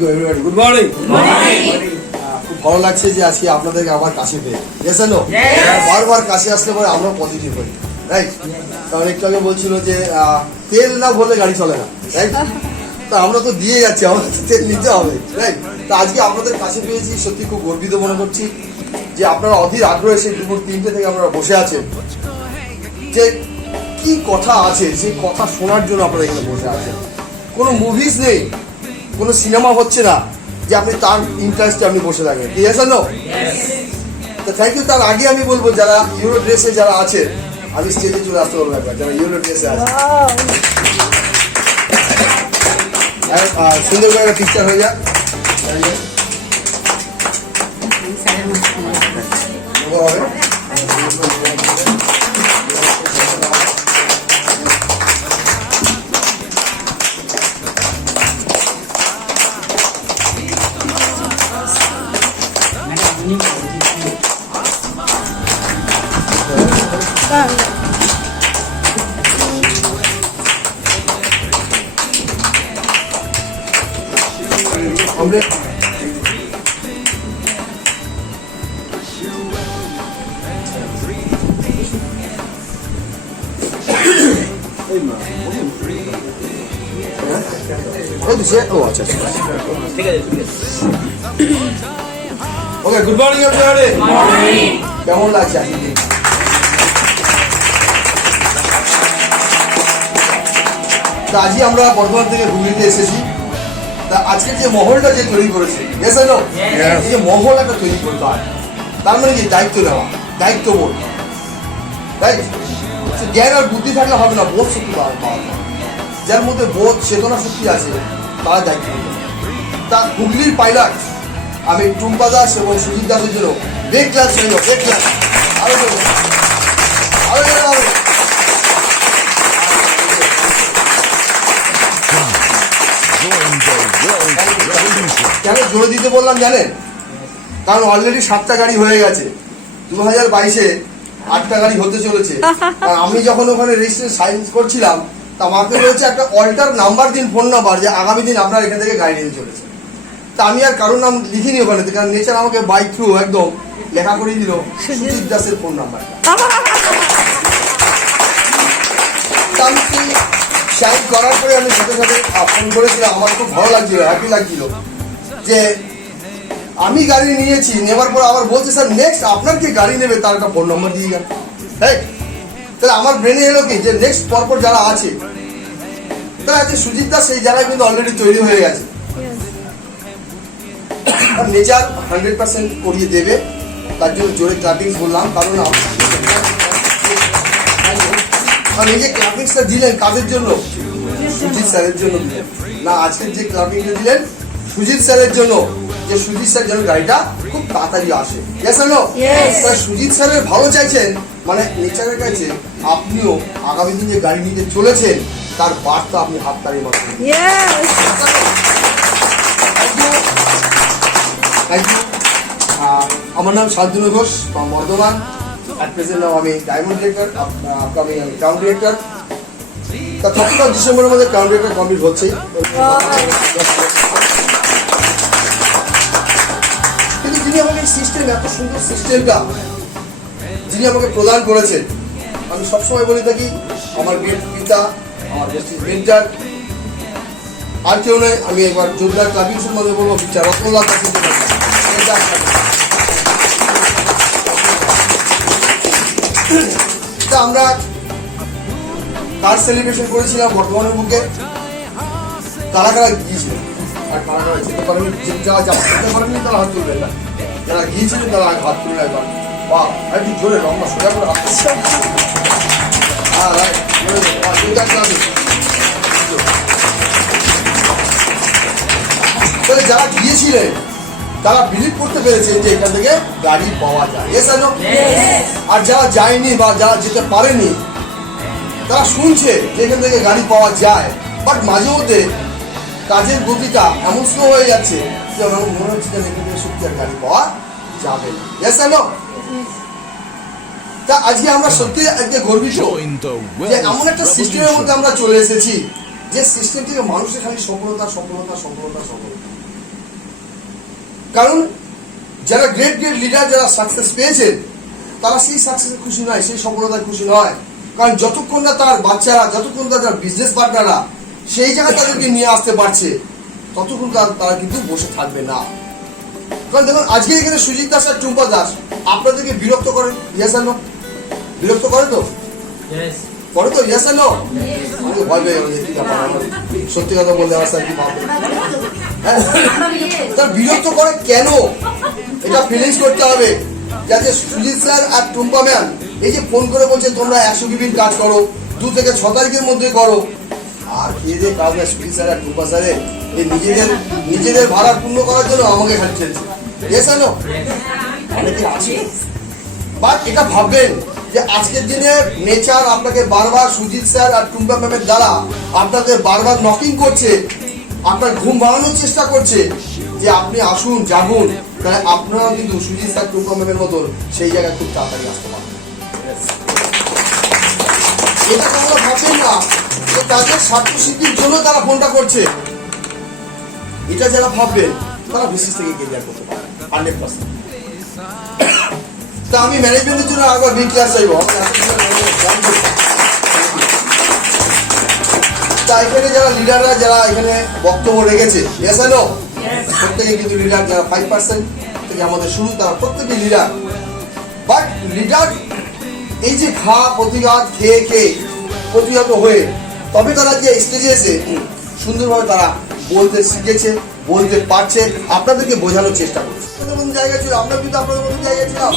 You everybody, good morning. খুব ভালো লাগছে যে আজকে আপনাদেরকে আমার কাছে পেয়ে, ইয়েস নো? বারবার কাছে আসলে পরে আমরা পজিটিভ হই, রাইট? কারণ একটু আগে বলছিল যে তেল না ভরলে গাড়ি চলে না, রাইট? তা আমরা তো দিয়ে যাচ্ছি, আমাদের তেল নিতে হবে, রাইট? তা আজকে আপনাদের কাছে পেয়েছি, সত্যি খুব গর্বিত মনে করছি যে আপনারা অধীর আগ্রহে সেই দুপুর 3টে থেকে আপনারা বসে আছেন, যে কি কথা আছে সেই কথা শোনার জন্য আপনারা এখানে বসে আছেন। কোনো মুভিজ নেই, কোনো সিনেমা হচ্ছে না যে আপনি তার ইন্টারেস্টে আপনি বসে থাকেন, ঠিক আছে? নো, তো থ্যাংক ইউ। তার আগে আমি বলবো যারা ইউরো ড্রেসে যারা আছে, আমি স্টেজে চলে আসতে বলবো একবার, যারা ইউরো ড্রেসে আছে সুন্দর করে একটা পিকচার হয়ে যাক। হবে hombre. Okay, good morning everybody. Good morning. কেমন লাগছে আজকে? আজকে আমরা বর্ধমান থেকে হুগলিতে এসেছি। তা আজকে যে মহলটা যে তৈরি করেছে, এই যে মহল একটা তৈরি করতে হয়, তার মানে কি দায়িত্ব নেওয়া, দায়িত্ববোধ, রাইট? জ্ঞান আর বুদ্ধি থাকলে হবে না, বোধ শক্তি পাওয়া যায়। যার মধ্যে বোধ চেতনা শক্তি আছে তারা দায়িত্ব নেবে। তা হুগলির পাইলট আমি টুম্পা দাস এবং সুজিত দাসের জন্য বেগ ক্লাস হয়ে যাবো, বেগ ক্লাস আরো আরো কেন জোরে দিতে বললাম জানেন? কারণ অলরেডি 7টা গাড়ি হয়ে গেছে, 2022-এ 8টা গাড়ি হতে চলেছে। আমি যখন ওখানে রেজিস্ট্রেশন সাইন করছিলাম, তা আমাকে বলেছে একটা অল্টার নাম্বার দিন, ফোন নাম্বার, যে আগামী দিন আপনার এখান থেকে গাড়ি নিতে চলেছে। তা আমি আর কারোর নাম লিখিনি ওখানে, কারণ নেচার আমাকে বাই থ্রু একদম লেখা করে দিল সুজিত দাসের ফোন নাম্বারটা। আমি সাইন করার পরে আমি সাথে সাথে ফোন করেছিলাম, আমার খুব ভালো লাগছিল, হ্যাপি লাগছিল যে আমি গাড়ি নিয়েছি। নেবার পর আবার বলছে স্যার নেক্সট আপনার কি গাড়ি নেবে তার একটা ফোন নম্বর দিয়ে গেল, রাইট? তাহলে আমার ব্রেনে এলো কি যে নেক্সট পরপর যারা আছে তারা আছে, সুজিত দাস সেই জায়গায় কিন্তু অলরেডি তৈরি হয়ে গেছে। নেচার 100% করিয়ে দেবে, তার জন্য জোরে ক্লাপিংস বললাম। কারণ এই যে ক্লাপিংসটা দিলেন কাদের জন্য? সুজিত স্যারের জন্য দিলেন না? আজকের যে ক্লাপিংটা দিলেন সুজিত স্যারের জন্য, যে সুজিত স্যার যেন গাড়িটা খুব তাড়াতাড়ি আসে। সুজিত স্যারের ভালো চাইছেন, মানে নেচারের কাছে আপনিও আগামী দিন যে গাড়ি নিতে চলেছেন তার বার্তা আপনি হাততালি মারবেন। আমার নাম শান্তনু ঘোষ, বর্ধমান। অ্যাট প্রেজেন্ট নাও আমি ডায়মন্ড ডিরেক্টর, আপকামিং আমি ক্রাউন ডিরেক্টর। তা 31 ডিসেম্বরের মধ্যে ক্রাউন ডিরেক্টর কমপ্লিট হচ্ছে। কিন্তু যিনি আমাকে সিস্টেম, এত সুন্দর সিস্টেমটা যিনি আমাকে প্রদান করেছেন, আমি সবসময় বলে থাকি আমার পিতা, আমার মেন্টর, আর কেউ নয়। আমি একবার জোরদার ক্লাবিংসের মধ্যে বলবো পিতা রত্নলাল দাসের জন্য। আমরা কার সেলিব্রেশন করেছিলাম বর্ধমানের বুকে। কারা কারা গিয়েছিলেন আর কারা কারা যেতে পারেনি, যারা যেতে পারেনি তারা হাত তুলবেন না, যারা গিয়েছিলেন তারা হাত তুলবেন একবার। বা একটু জোরে লম্বা সোজা করে হাত, তাহলে যারা গিয়েছিলেন তারা বিলিভ করতে পেরেছে যে এখান থেকে গাড়ি পাওয়া যায়, আর যারা যায়নি বা যারা যেতে পারেনি তারা শুনছে যে এখান থেকে গাড়ি পাওয়া যায়, বাট মাঝে মধ্যে কাজের গতিটা এমন স্লো হয়ে যাচ্ছে যে আমার মনে হচ্ছে যে এখান থেকে সত্যি আর গাড়ি পাওয়া যাবে না। তা আজকে আমরা সত্যি আজকে গর্বিত যে এমন একটা সিস্টেমের মধ্যে আমরা চলে এসেছি যে সিস্টেম থেকে মানুষের খালি সফলতা সফলতা সফলতা সফলতা। কারণ যারা গ্রেট গ্রেট লিডার যারা সাকসেস পেয়েছেন তারা সেই সাকসেসে খুশি নয়, সেই সফলতায় খুশি নয়। কারণ যতক্ষণ না তার বাচ্চারা, যতক্ষণ না তার বিজনেস পার্টনাররা সেই জায়গায় তাদেরকে নিয়ে আসতে পারছে, ততক্ষণ তারা কিন্তু বসে থাকবে না। কারণ দেখুন আজকে এখানে সুজিত দাস আর টুম্পা দাস আপনাদেরকে বিরক্ত করেন, ইয়েস আর নো? বিরক্ত করে তো? করে তো, ইয়েস আর নো? আমি ভয় পেয়ে গেল যে কি ব্যাপার, সত্যি কথা বললে আমার স্যার কি ভাববে। তার বিরক্ত করে কেন, এটা ফিলিংস করতে হবে। যাতে সুজিত স্যার আর টুম্পা ম্যাম এই যে ফোন করে বলছে তোমরা 100 বিবির কাজ করো, 2 থেকে 6 তারিখের মধ্যে করো, আর খেয়ে দিয়ে কাজ না। সুজিত স্যার আর টুম্পা স্যারের এই নিজেদের ভাড়া পূর্ণ করার জন্য আমাকে খালি চলছে, ইয়েস আর নো? অনেকে আছে, বাট এটা ভাববেন যে আজকের দিনে নেচার আপনাকে বারবার সুজিত স্যার আর টুম্পা ম্যামের দ্বারা আপনাদের বারবার নকিং করছে, আপনার ঘুম ভাঙানোর চেষ্টা করছে যে আপনি আসুন, জাগুন। তাহলে আপনারাও কিন্তু সুজিত স্যার টুম্পা ম্যামের মতন সেই জায়গায় খুব তাড়াতাড়ি আসতে পারবেন। এটা তোমরা ভাববেন না যে তাদের স্বার্থ সিদ্ধির জন্য তারা ফোনটা করছে। এটা যারা ভাববেন তারা বিশেষ থেকে কেরিয়ার করতে পারে 100%। তা আমি ম্যানেজমেন্টের জন্য আবার বিগ ক্লাস চাইবো। তা এখানে যারা লিডাররা যারা এখানে বক্তব্য রেখেছে, ইয়েস আর নো? প্রত্যেকে কিন্তু লিডার, যারা 5% থেকে আমাদের শুরু তারা প্রত্যেকে লিডার। বাট লিডার এই যে প্রতিঘাত খেয়ে প্রতিহত হয়ে তবে তারা যে স্টেজে এসে সুন্দরভাবে তারা বলতে শিখেছে, বলতে পারছে, আপনাদেরকে বোঝানোর চেষ্টা করছে। কোন জায়গা ছিল, আমরা কিন্তু আপনাদের মতো জায়গায় ছিলাম,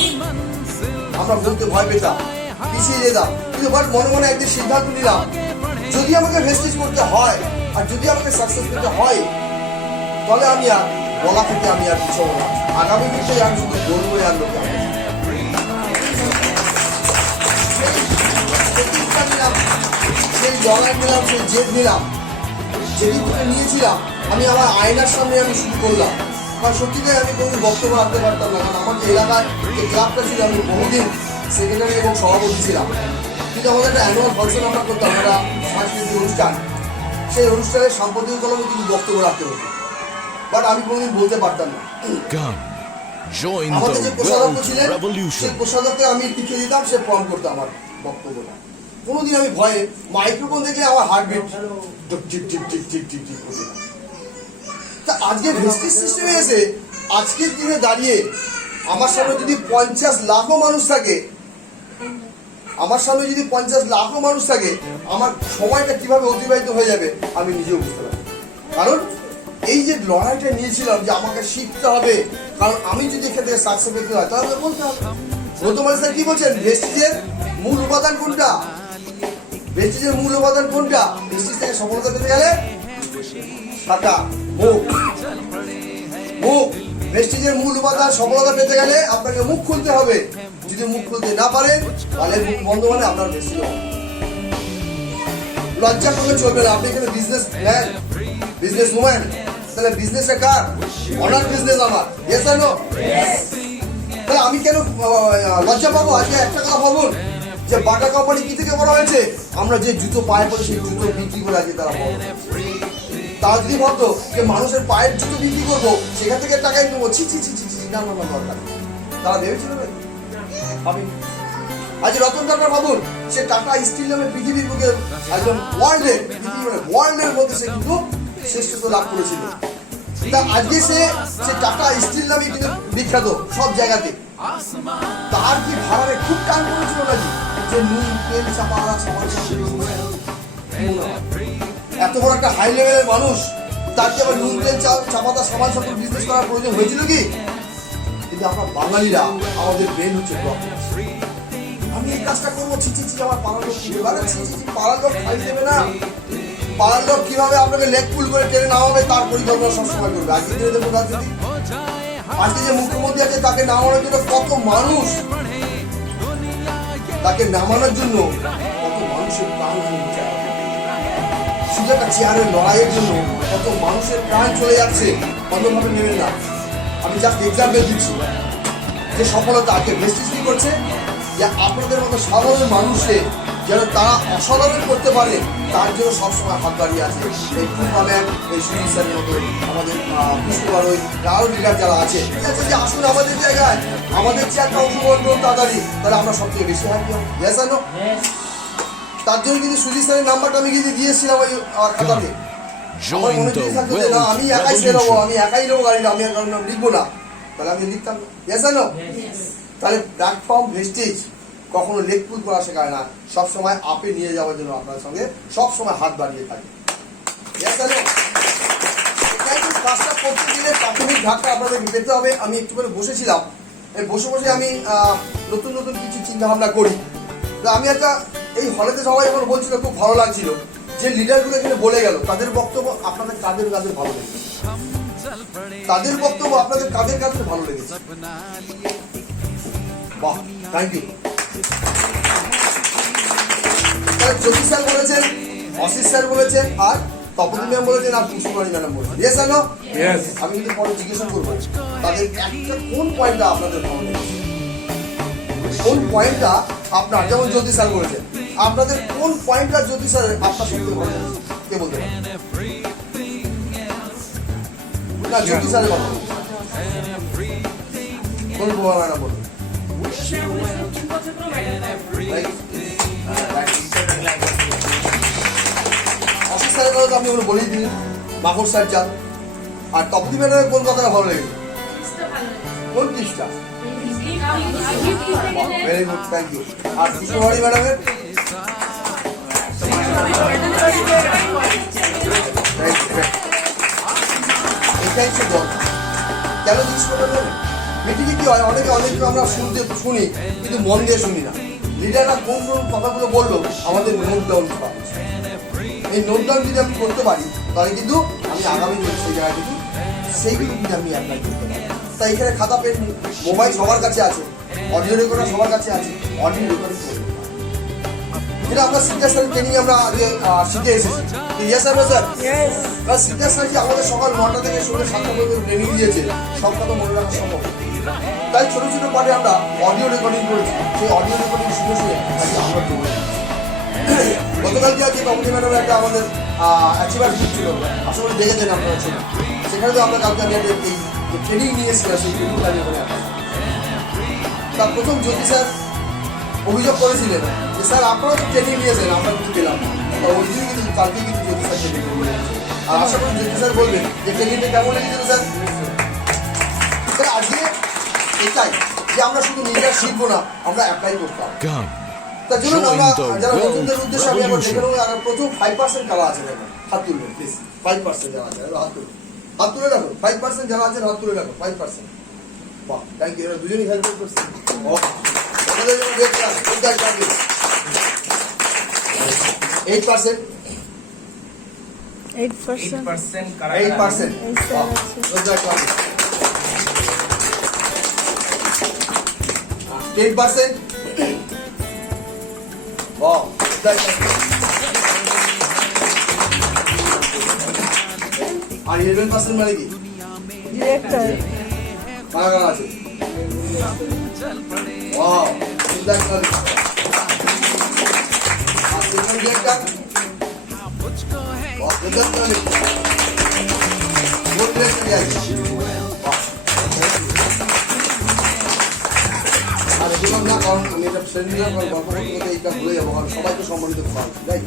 আমরা বলতে ভয় পেতাম, পিছিয়ে যেতাম। কিন্তু বাট মনে মনে একদিন সিদ্ধান্ত নিলাম, যদি আমাকে ভেস্টেজ করতে হয় আর যদি আমাকে সাকসেস পেতে হয়, তাহলে আমি আর বলা থেকে আমি আর পিছাবো না। আগামী দিনে আমি শুধু বলবো আর লোকে সেই লড়াই নিলাম, সেই জেদ নিলাম, যেদিকে নিয়েছিলাম আমি আমার আয়নার সামনে আমি শুরু করলাম। কারণ সত্যিকার আমি কোনো বক্তব্য রাখতে পারতাম না, কারণ আমার যে এলাকায় যে ক্লাবটা ছিল আমি বহুদিন সেক্রেটারি এবং সভাপতি ছিলাম। কিন্তু আমাদের একটা অ্যানুয়াল ফাংশন আমরা করতাম, একটা সাংস্কৃতিক অনুষ্ঠান, সেই অনুষ্ঠানের সাম্প্রতিক কলমে কিন্তু বক্তব্য রাখতে হতো, বাট আমি কোনোদিন বলতে পারতাম না। আমাদের যে কোষাধ্যক্ষ ছিলেন সেই কোষাধ্যক্ষকে আমি লিখে দিতাম, সে ফর্ম করতো আমার বক্তব্যটা। কোনোদিন আমি ভয়ে মাইক্রোফোন দেখলে আমার হার্টবিট ঠিক ঠিক ঠিক ঠিক ঠিক ঠিক করতে। তা আজকে ভেস্টিজ সিস্টেমে এসে আজকের দিনে দাঁড়িয়ে আমার সামনে যদি 50 লাখও মানুষ থাকে, আমার সামনে যদি 50 লাখও মানুষ থাকে, আমার সময়টা কিভাবে অতিবাহিত হয়ে যাবে আমি নিজেও বুঝতে পারি। কারণ এই যে লড়াইটা নিয়েছিলাম যে আমাকে শিখতে হবে, কারণ আমি যদি এখান থেকে সাকসেস পেতে হয় তাহলে বলতে হবে। গৌতম স্যার কি বলছেন, ভেস্টিজের মূল উপাদান কোনটা? ভেস্টিজের মূল উপাদান কোনটা? ভেস্টিজ থেকে সফলতা পেতে গেলে টাকা, মুখ। ভেস্টিজের মূল উপাদান সফলতা পেতে গেলে আপনাকে মুখ খুলতে হবে। যদি মুখ খুলতে না পারেন তাহলে মুখ বন্ধ, মানে আপনার ভেস্টিজ হবে। লজ্জা করলে চলবে না। আপনি এখানে বিজনেস ম্যান, বিজনেস উম্যান, তাহলে বিজনেসটা কার? অনার বিজনেস আমার, ইয়েস আর নো? তাহলে আমি কেন লজ্জা পাবো? আজকে একটা কথা ভাবুন যে বাটা কোম্পানি কি থেকে বলা হয়েছে, আমরা যে জুতো পায়ে পরে সেই জুতো বিক্রি করে আজকে তারা বড়। তারা যদি ভাবতো যে মানুষের পায়ের জুতো বিক্রি করবো, সেখান থেকে টাকা নেবো, ছি ছি ছি ছি ছি, না না দরকার, তারা ভেবেছিল ভাবিনি। আজ রতন টাটা ভাবুন, সে টাটা স্টিল নামে পৃথিবীর বুকে একদম ওয়ার্ল্ডের মধ্যে সে কিন্তু শ্রেষ্ঠত্ব লাভ করেছিল। তা আজকে সে টাটা স্টিল নামে কিন্তু বিখ্যাত সব জায়গাতে। তার কি ভাড়ারে খুব টান করেছিল নাকি যে নুন তেল চাপাড়া সবার এত বড় একটা হাই লেভেলের মানুষ, তাকে আবার নুন তেল চাপাতা সামান সকল বিজনেস করার প্রয়োজন হয়েছিল কি? কিন্তু আমরা বাঙালিরা আমাদের ব্রেন হচ্ছে ব্লক। আমি এই কাজটা করবো, ছি ছি ছি, আমার পাড়ার লোক পাড়ার লোক খাই দেবে না। পাড়ার লোক কিভাবে আপনাকে লেগ পুল করে টেনে নামাবে তার পরিকল্পনা সবসময় করবে। আজকে দিনে দেখুন রাজনীতি, আজকে যে মুখ্যমন্ত্রী আছে তাকে নামানোর জন্য কত মানুষ, তাকে নামানোর জন্য কত মানুষের প্রাণ হানি, শুধু একটা চেয়ারের লড়াইয়ের জন্য কত মানুষের প্রাণ চলে যাচ্ছে। অন্যভাবে নেবেন না, আমি জাস্ট এক্সাম্পল দিচ্ছি যে সফলতা আজকে ভেস্টিজ কি করছে, যে আপনাদের মতো সাধারণ মানুষকে যেন তারা অসাধারণ করতে পারে, তার জন্য সবসময় হাত বাড়িয়ে আছে এই ফুফা ম্যাম, এই সুনীল স্যারের মতো আমাদের পুষ্পবার ওই আরও লিডার যারা আছে, ঠিক আছে, যে আসলে আমাদের জায়গায় আমাদের যে একটা অংশগ্রহণ তাড়াতাড়ি, তাহলে আমরা সব থেকে বেশি হ্যাপি হব। ইয়েস আর নো? তার জন্য কিন্তু সুজিত স্যারের নাম্বারটা আমি কিন্তু দিয়েছিলাম ওই খাতাতে। আমার মনে যদি থাকতো যে না আমি একাই ছেড়ে নেবো, আমি একাই নেবো গাড়িটা, আমি আর কারণ লিখবো না, তাহলে আমি লিখতাম না। ইয়েস আর নো? তাহলে প্ল্যাটফর্ম ভেস্টেজ কখনো লেকপুল করা শেখায় না, সবসময় আপে নিয়ে যাওয়ার জন্য আপনার সঙ্গে সবসময় হাত বাড়িয়ে থাকে। ইয়েস আর নো? কাজটা করতে গেলে প্রাথমিক ধাপটা আপনাদেরকে পেতে হবে। আমি একটু করে বসেছিলাম, এই বসে বসে আমি নতুন নতুন কিছু চিন্তা ভাবনা করি। তো আমি একটা এই হলেতে সবাই যখন বলছিল খুব ভালো লাগছিল, যে লিডারগুলো এখানে বলে গেল তাদের বক্তব্য আপনাদের কাদের কাদের ভালো লেগেছে, তাদের বক্তব্য আপনাদের কাদের কাদের ভালো লেগেছে? বাহ, থ্যাংক ইউ। জ্যোতি স্যার বলেছেন, অসিত স্যার বলেছেন, আর তপতি ম্যাম বলেছেন, আর পুষ্পরানী ম্যাডাম বলেছেন। ইয়েস আর নো? আমি কিন্তু পরে জিজ্ঞাসা করবো তাদের একটা কোন পয়েন্টটা আপনাদের ভালো লেগেছে, কোন পয়েন্টটা আপনার, যেমন জ্যোতি স্যার বলেছেন, আপনাদের কোন পয়েন্টটা জ্যোতি স্যার আপনার সবথেকে ভালো লেগেছে? কে বলতে পারেন? না, জ্যোতি স্যারের কথা কোন ম্যাডাম বলুন। অসিত স্যারের কথা তো আপনি ওগুলো বলেই দিলেন, মাকড় স্যার যান। আর তপতি ম্যাডামের কোন কথাটা ভালো লেগেছে? কোন টিপসটা? Very good, thank you. আর পুষ্পরানী ম্যাডামের এটাই হচ্ছে দরকার। কেন জিজ্ঞেস করবেন? মিটিংয়ে কি হয়, অনেকে আমরা শুনি কিন্তু মন দিয়ে শুনি না। লিডাররা কোন কোন কথাগুলো বললো আমাদের নোট ডাউন করা, এই নোট ডাউন যদি আমি করতে পারি তাহলে কিন্তু আমি আগামী দিনে সেই জায়গায় কিন্তু সেইগুলো কিন্তু আমি অ্যাপ্লাই করতে পারি। তাই এখানে খাতা পেন, মোবাইল সবার কাছে আছে, অডিও রেকর্ডার সবার কাছে আছে, অডিও রেকর্ডিং করতে পারি। যেটা আমরা সিদ্ধার্থ স্যারের ট্রেনিং আমরা আগে শিখে এসেছি। Yes sir, sir Siddharth sir যে আমাদের সকাল 9টা থেকে সন্ধ্যে 7টা পর্যন্ত ট্রেনিং দিয়েছে, সব কথা মনে রাখা সম্ভব। তাই ছোটো ছোটো পার্টে আমরা অডিও রেকর্ডিং করেছি, সেই অডিও রেকর্ডিং শুনে শুনে আজকে আমরা চলে গতকালকে আজকে কমিটি ম্যাডামের একটা আমাদের অ্যাচিভার ছিল, আশা করি দেখেছেন আপনারা ছিল, সেখানে তো আমরা কালকে আমি এই ট্রেনিং নিয়েছিলাম, সেই ট্রেনিংটা আমি ওখানে তার প্রথম জ্যোতি স্যার অভিযোগ করেছিলেন যে স্যার আপনারা তো ট্রেনিং নিয়েছেন, আমরা কিন্তু পেলাম না। ওই দিনই কিন্তু কালকে কিন্তু জ্যোতি স্যার ট্রেনিং করবেন, আর আশা করি জ্যোতি স্যার বলবেন যে ট্রেনিংটা কেমন লেগেছিল স্যার। আজকে এটাই যে আমরা শুধু নিজেরা শিখবো না, আমরা অ্যাপ্লাই করতাম। তার জন্য আমরা যারা নতুনদের উদ্দেশ্যে আমি এখন দেখে নেবো, প্রথম 5% কারা আছে দেখুন, হাত তুলবেন প্লিজ। 5% যারা আছে হাত তুলুন, হাত তুলে রাখুন। 5% যারা আছেন হাত তুলে রাখুন, 5%। বাহ, থ্যাংক ইউ। এরা দুজনই হেল্প করছে। আমাদের জন্য great class, good guys, thank you. 8%, 8% 8%, wow, good guys, thank you. 10%, wow, good guys, thank you. আর 11% মানে কি? ডিরেক্টর কারা কারা আছে? Wow, good guys, thank you. আর সেখানে director, wow, good guys, thank you. Good director আছে, wow. আর এগুলো না, কারণ আমি এটা সেমিনার বা গল্প করতে করতে এইটা ভুলে যাবো, কারণ সবাইকে সম্মানিত করা হয়, রাইট?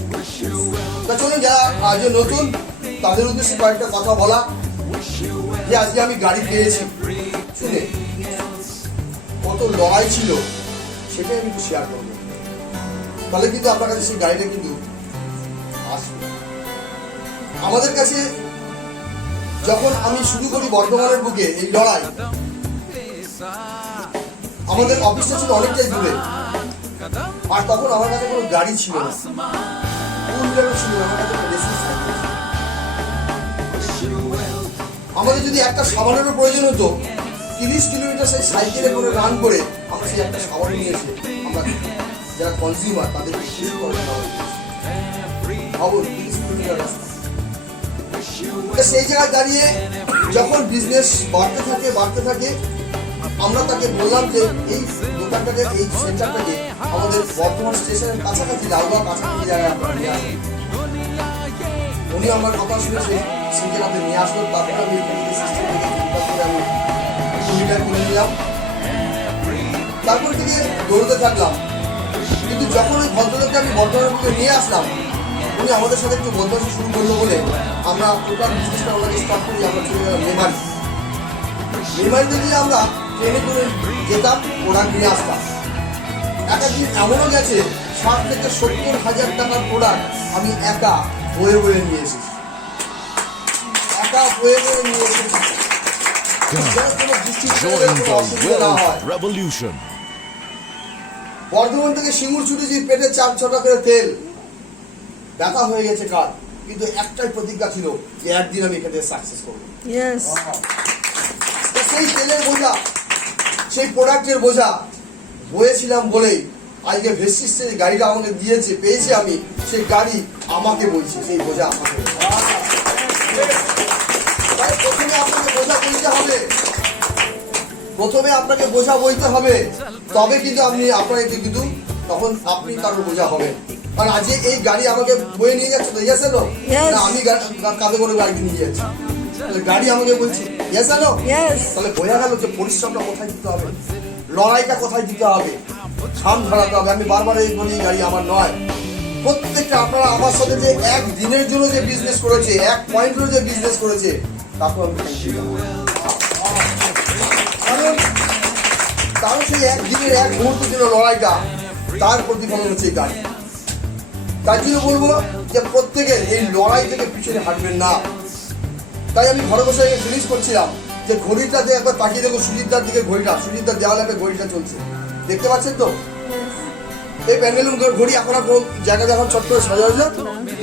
তা চলুন, যারা আজ নতুন তাদের উদ্দেশ্যে কয়েকটা কথা বলা, যে আজকে আমি গাড়ি পেয়েছি শুনে কত লড়াই ছিল সেটাই আমি একটু শেয়ার করবো, তাহলে কিন্তু আপনার কাছে সেই গাড়িটা কিন্তু আসবে। আমাদের কাছে যখন আমি শুরু করি বর্ধমানের বুকে এই লড়াই, আমাদের অফিসটা ছিল অনেকটাই দূরে, আর তখন আমার কাছে কোনো গাড়ি ছিল না, ছিল না, আমার কাছে রেসিং সাইকেল ছিল। আমাদের যদি একটা সাবানেরও প্রয়োজন হতো, 30 কিলোমিটার সেই সাইকেলে করে রান করে আমরা সেই একটা সাবান নিয়ে এসে আমরা যারা কনজিউমার তাদেরকে শেষ করে ভাবুন 30 কিলোমিটার রাস্তা। সেই জায়গায় দাঁড়িয়ে যখন বিজনেস বাড়তে থাকে আমরা তাকে বললাম যে এই দোকানটাকে, এই সেন্টারটাকে আমাদের বর্ধমান স্টেশনের কাছাকাছি, লাউগাঁও কাছাকাছি জায়গায় আপনারা নিয়ে আসেন। উনি আমার কথা শুনে সেই জায়গাতে নিয়ে আসলো। তারপরে আমি এখান থেকে সিস্টেম থেকে আমি 2 লিটার কিনে নিলাম। তারপর থেকে দৌড়তে থাকলাম। কিন্তু যখন ওই ভদ্রলোককে আমি বর্ধমানের বুকে নিয়ে আসলাম, উনি আমাদের সাথে একটু বদমাশি শুরু করলো বলে আমরা টোটাল বিজনেসটা ওনাকে স্টপ করি। আমরা চলে গেলাম মেমারি। মেমারিতে গিয়ে আমরা ট্রেনে করে যেতাম, প্রোডাক্ট নিয়ে আসতাম। একটা দিন এমনও গেছে 60 থেকে 70 হাজার টাকার প্রোডাক্ট আমি একা বয়ে বয়ে নিয়ে এসেছি। একা বয়ে বয়ে নিয়ে এসেছি। বর্ধমান থেকে সিঙ্গুর ছুটেছি, পেটে 4-6টা করে তেল, ব্যথা হয়ে গেছে কার, কিন্তু একটাই প্রতিজ্ঞা ছিল যে একদিন আমি এখানে সাকসেস করবো। সেই তেলের বোঝা, সেই প্রোডাক্টের বোঝা বয়েছিলাম বলেই আজকে ভেস্টিসের গাড়িটা আমাকে দিয়েছে, পেয়েছি আমি, সেই গাড়ি আমাকে বলছে, সেই বোঝা আমাকে। তাই প্রথমে আপনাকে বোঝা বইতে হবে, প্রথমে আপনাকে বোঝা বইতে হবে, তবে কিন্তু আপনাকে কিন্তু তখন আপনি কারোর বোঝা হবেন। কারণ আজকে এই গাড়ি আমাকে বয়ে নিয়ে যাচ্ছে তো, ইয়েস না আমি কাঁধে করে গাড়ি নিয়ে যাচ্ছি, গাড়ি আমাকে বলছে ইয়েস না। তাহলে বোঝা গেল যে পরিশ্রমটা কোথায় দিতে হবে, লড়াইটা কোথায় দিতে হবে, সাম ধরাতে হবে। আমি বারবার এই বলি গাড়ি আমার নয়, প্রত্যেকটা আপনারা আমার সাথে যে এক দিনের জন্য যে বিজনেস করেছে, 1 পয়েন্টের যে বিজনেস করেছে, তারপর আমি কারণ সেই একদিনের 1 মুহূর্তের জন্য লড়াইটা, তার প্রতিফলন হচ্ছে গাড়ি। তাই জন্য বলবো যে প্রত্যেকের এই লড়াই থেকে পিছনে হাঁটবেন না। তাই আমি ঘরে বসে ফিনিশ করছিলাম যে ঘড়িটাতে একবার তাকিয়ে দেখো, সুজিতদার দিকে ঘড়িটা, সুজিতদার দেওয়ালে একটা ঘড়িটা চলছে, দেখতে পাচ্ছেন তো? এই প্যান্ডেলুম ঘড়ি এখন আর কোনো জায়গায় যখন ছোট্ট করে সাজা হয়েছে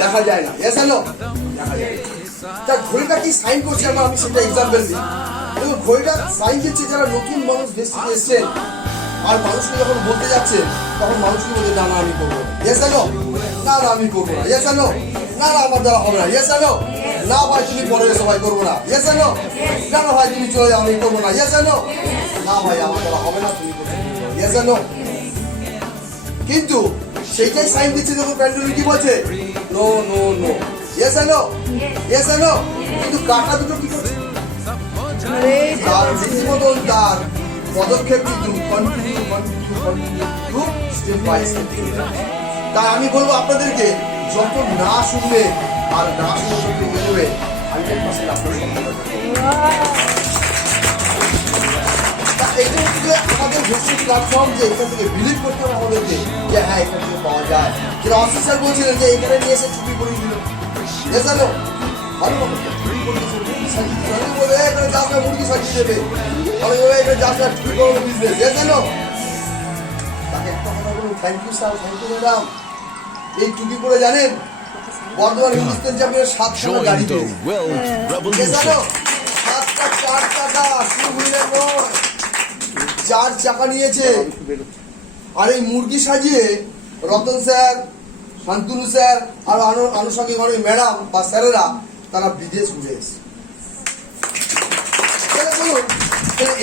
দেখা যায় না, এস এলো দেখা যায়। তা ঘড়িটা কি সাইন করছে আমি সেটা এক্সাম্পল দিই। দেখুন ঘড়িটা সাইন দিচ্ছে যারা নতুন মানুষ দেশ থেকে এসছেন, আর মানুষকে যখন বলতে যাচ্ছে তখন মানুষকে বলছে না না আমি করবো, এস এলো না না আমি করবো না, এস এলো না না আমার দ্বারা হবে না, এস এলো না ভাই তুমি পরে এসো ভাই করবো না, এস এলো না না ভাই তুমি চলে যাও আমি করবো না, এস এলো না ভাই আমার দ্বারা হবে না তুমি করবে, এস এলো। কিন্তু সেইটাই সাইন দিচ্ছে দেখুন প্যান্ডেল কি বলছে, নো নো নো, ইয়েস এনো ইয়েস এনো। কিন্তু কাটা দুটো কি করছে, তার রীতিমতন তার পদক্ষেপ কিন্তু কন্টিনিউ স্টেপ বাই স্টেপ। তাই আমি বলবো আপনাদেরকে যত না শুনবে আর না শুনে যত এগোবে 100% আপনার সফল হবে। আমাদের ভেস্টিজ প্ল্যাটফর্ম যে এখান থেকে বিলিভ করতে হবে আমাদেরকে যে হ্যাঁ এখান থেকে পাওয়া যায়, যেটা অফিসার বলছিলেন যে এখানে নিয়ে এসে ছুটি করে দিল, জানো ভালো কথা ছুটি করে বলে এখানে যাস না মুরগি সাজিয়ে দেবে, অনেক এখানে যাস না ছুটি করবো বিজনেস, জানো তাকে একটা কথা বলুন, thank you sir, thank you madam. এই টুপি পরে জানেন বর্ধমান হিন্দুস্তান চ্যাম্পিয়নের 7 গাড়ি জানো 7টা 4 টাকা সুইলের নয়, 4 চাকা নিয়েছে। আর এই মুরগি সাজিয়ে রতন স্যার, শান্তনু স্যার আর আনুষঙ্গিক অনেক ম্যাডাম বা স্যারেরা তারা বিদেশ ঘুরে এসে।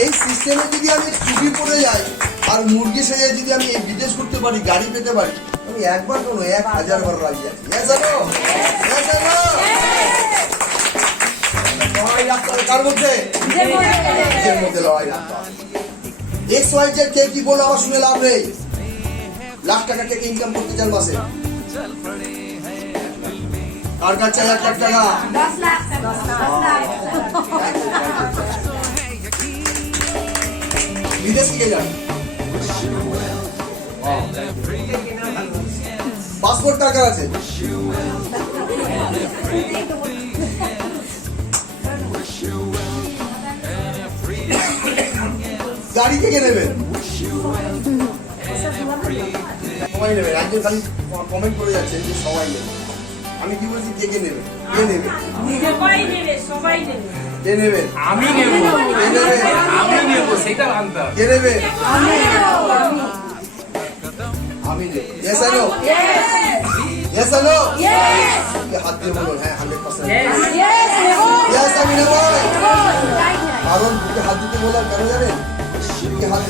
এই সিস্টেমে যদি আমি টুপি পরে যাই আর মুরগি সাজিয়ে যদি আমি এই বিদেশ করতে পারি, গাড়ি পেতে পারি, আমি একবার কোনো 1000 বার রাজি আছি। লড়াই রাখতে হবে কার মধ্যে? নিজের মধ্যে লড়াই রাখতে হবে। XYZ কে কি বলে আমার শুনে লাভ নেই। লাখ টাকা থেকে ইনকাম করতে চান মাসে, কার কাছে 1 লাখ টাকা? 10 লাখ। বিদেশ কে যান? পাসপোর্ট কার কার আছে? গাড়ি কে নেবেন? সবাই নেবেন। একজন খালি কমেন্ট করে যাচ্ছে যে সবাই নেবে। আমি কি বলছি কে নেবে? কে নেবে? সবাই নেবে, সবাই নেবে। কে নেবে? আমি নেব। কে নেবে? আমি নেব, সেটা জানতে হবে। কে নেবে? আমি নেব। আমি নেব। Yes or no? Yes. Yes or no? Yes. হাত দিয়ে বলুন হ্যাঁ 100%। Yes. Yes. Yes আমি নেব। কারণ বুকে হাত দিতে বলার কেন জানেন?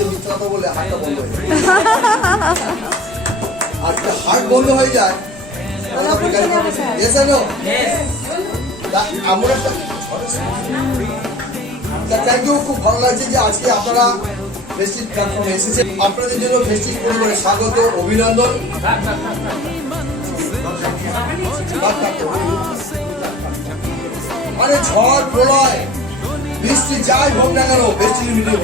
বাড়িতে মিথ্যা কথা বলে হাতটা বন্ধ হয়ে যায়। আর যদি হার্ট বন্ধ হয়ে যায় তাহলে আপনি গাড়ি পাবেন। Yes or no? আমরা একটা থ্যাংক ইউ, খুব ভালো লাগছে যে আজকে আপনারা ফেস্টিভ প্ল্যাটফর্মে এসেছেন। আপনাদের জন্য ফেস্টিভ পরিবারে স্বাগত, অভিনন্দন। মানে ঝড় প্রলয় বৃষ্টি যাই হোক না কেন বেস্ট লিমিটেড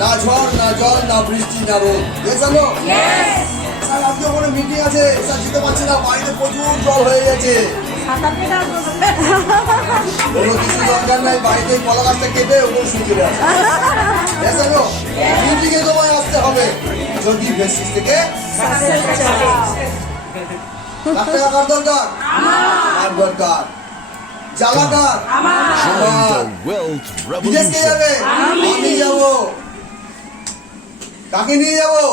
না ঝড় না জল না বৃষ্টি না রোদ। জানো স্যার আজকে ওখানে মিটিং আছে, স্যার যেতে পারছি না, বাড়িতে প্রচুর জল হয়ে গেছে। কোনো কিছু দরকার নাই, বাড়িতে কলা গাছটা কেটে ওগুলো শুয়ে চলে আসে। জানো মিটিংয়ে তোমায় আসতে হবে যদি বেসিস থেকে টাকা কার দরকার, আমার দরকার, জ্বালাকার বিদেশকে যাবে, আমি যাবো, কাকে নিয়ে যাবো,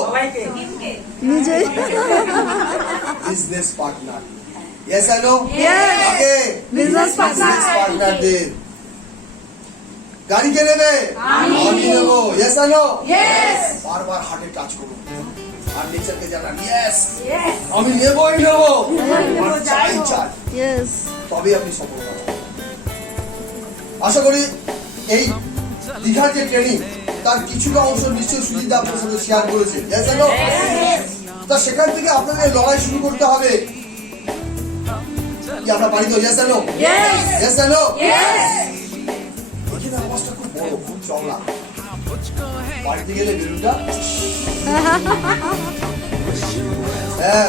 business partner. Yes or no? কাকে? Business partner. পার্টনারদের। গাড়ি কে নেবে, আমি নেবো। Yes or no? বারবার হার্টে টাচ করুন আর নেচারকে জানান ইয়েস আমি নেবই নেবো, চাই চাই, তবে আপনি সফল হবেন। আশা করি এই দীঘার যে ট্রেনিং তার কিছুটা অংশ নিশ্চয়ই সুজিত আপনার সাথে শেয়ার করেছে। তা সেখান থেকে আপনাদের লড়াই শুরু করতে হবে কি আমরা পারি তো? Yes or no? Yes or no? এখানে আওয়াজটা খুব বড়, খুব চওড়া। বাড়িতে গেলে বেলুনটা হ্যাঁ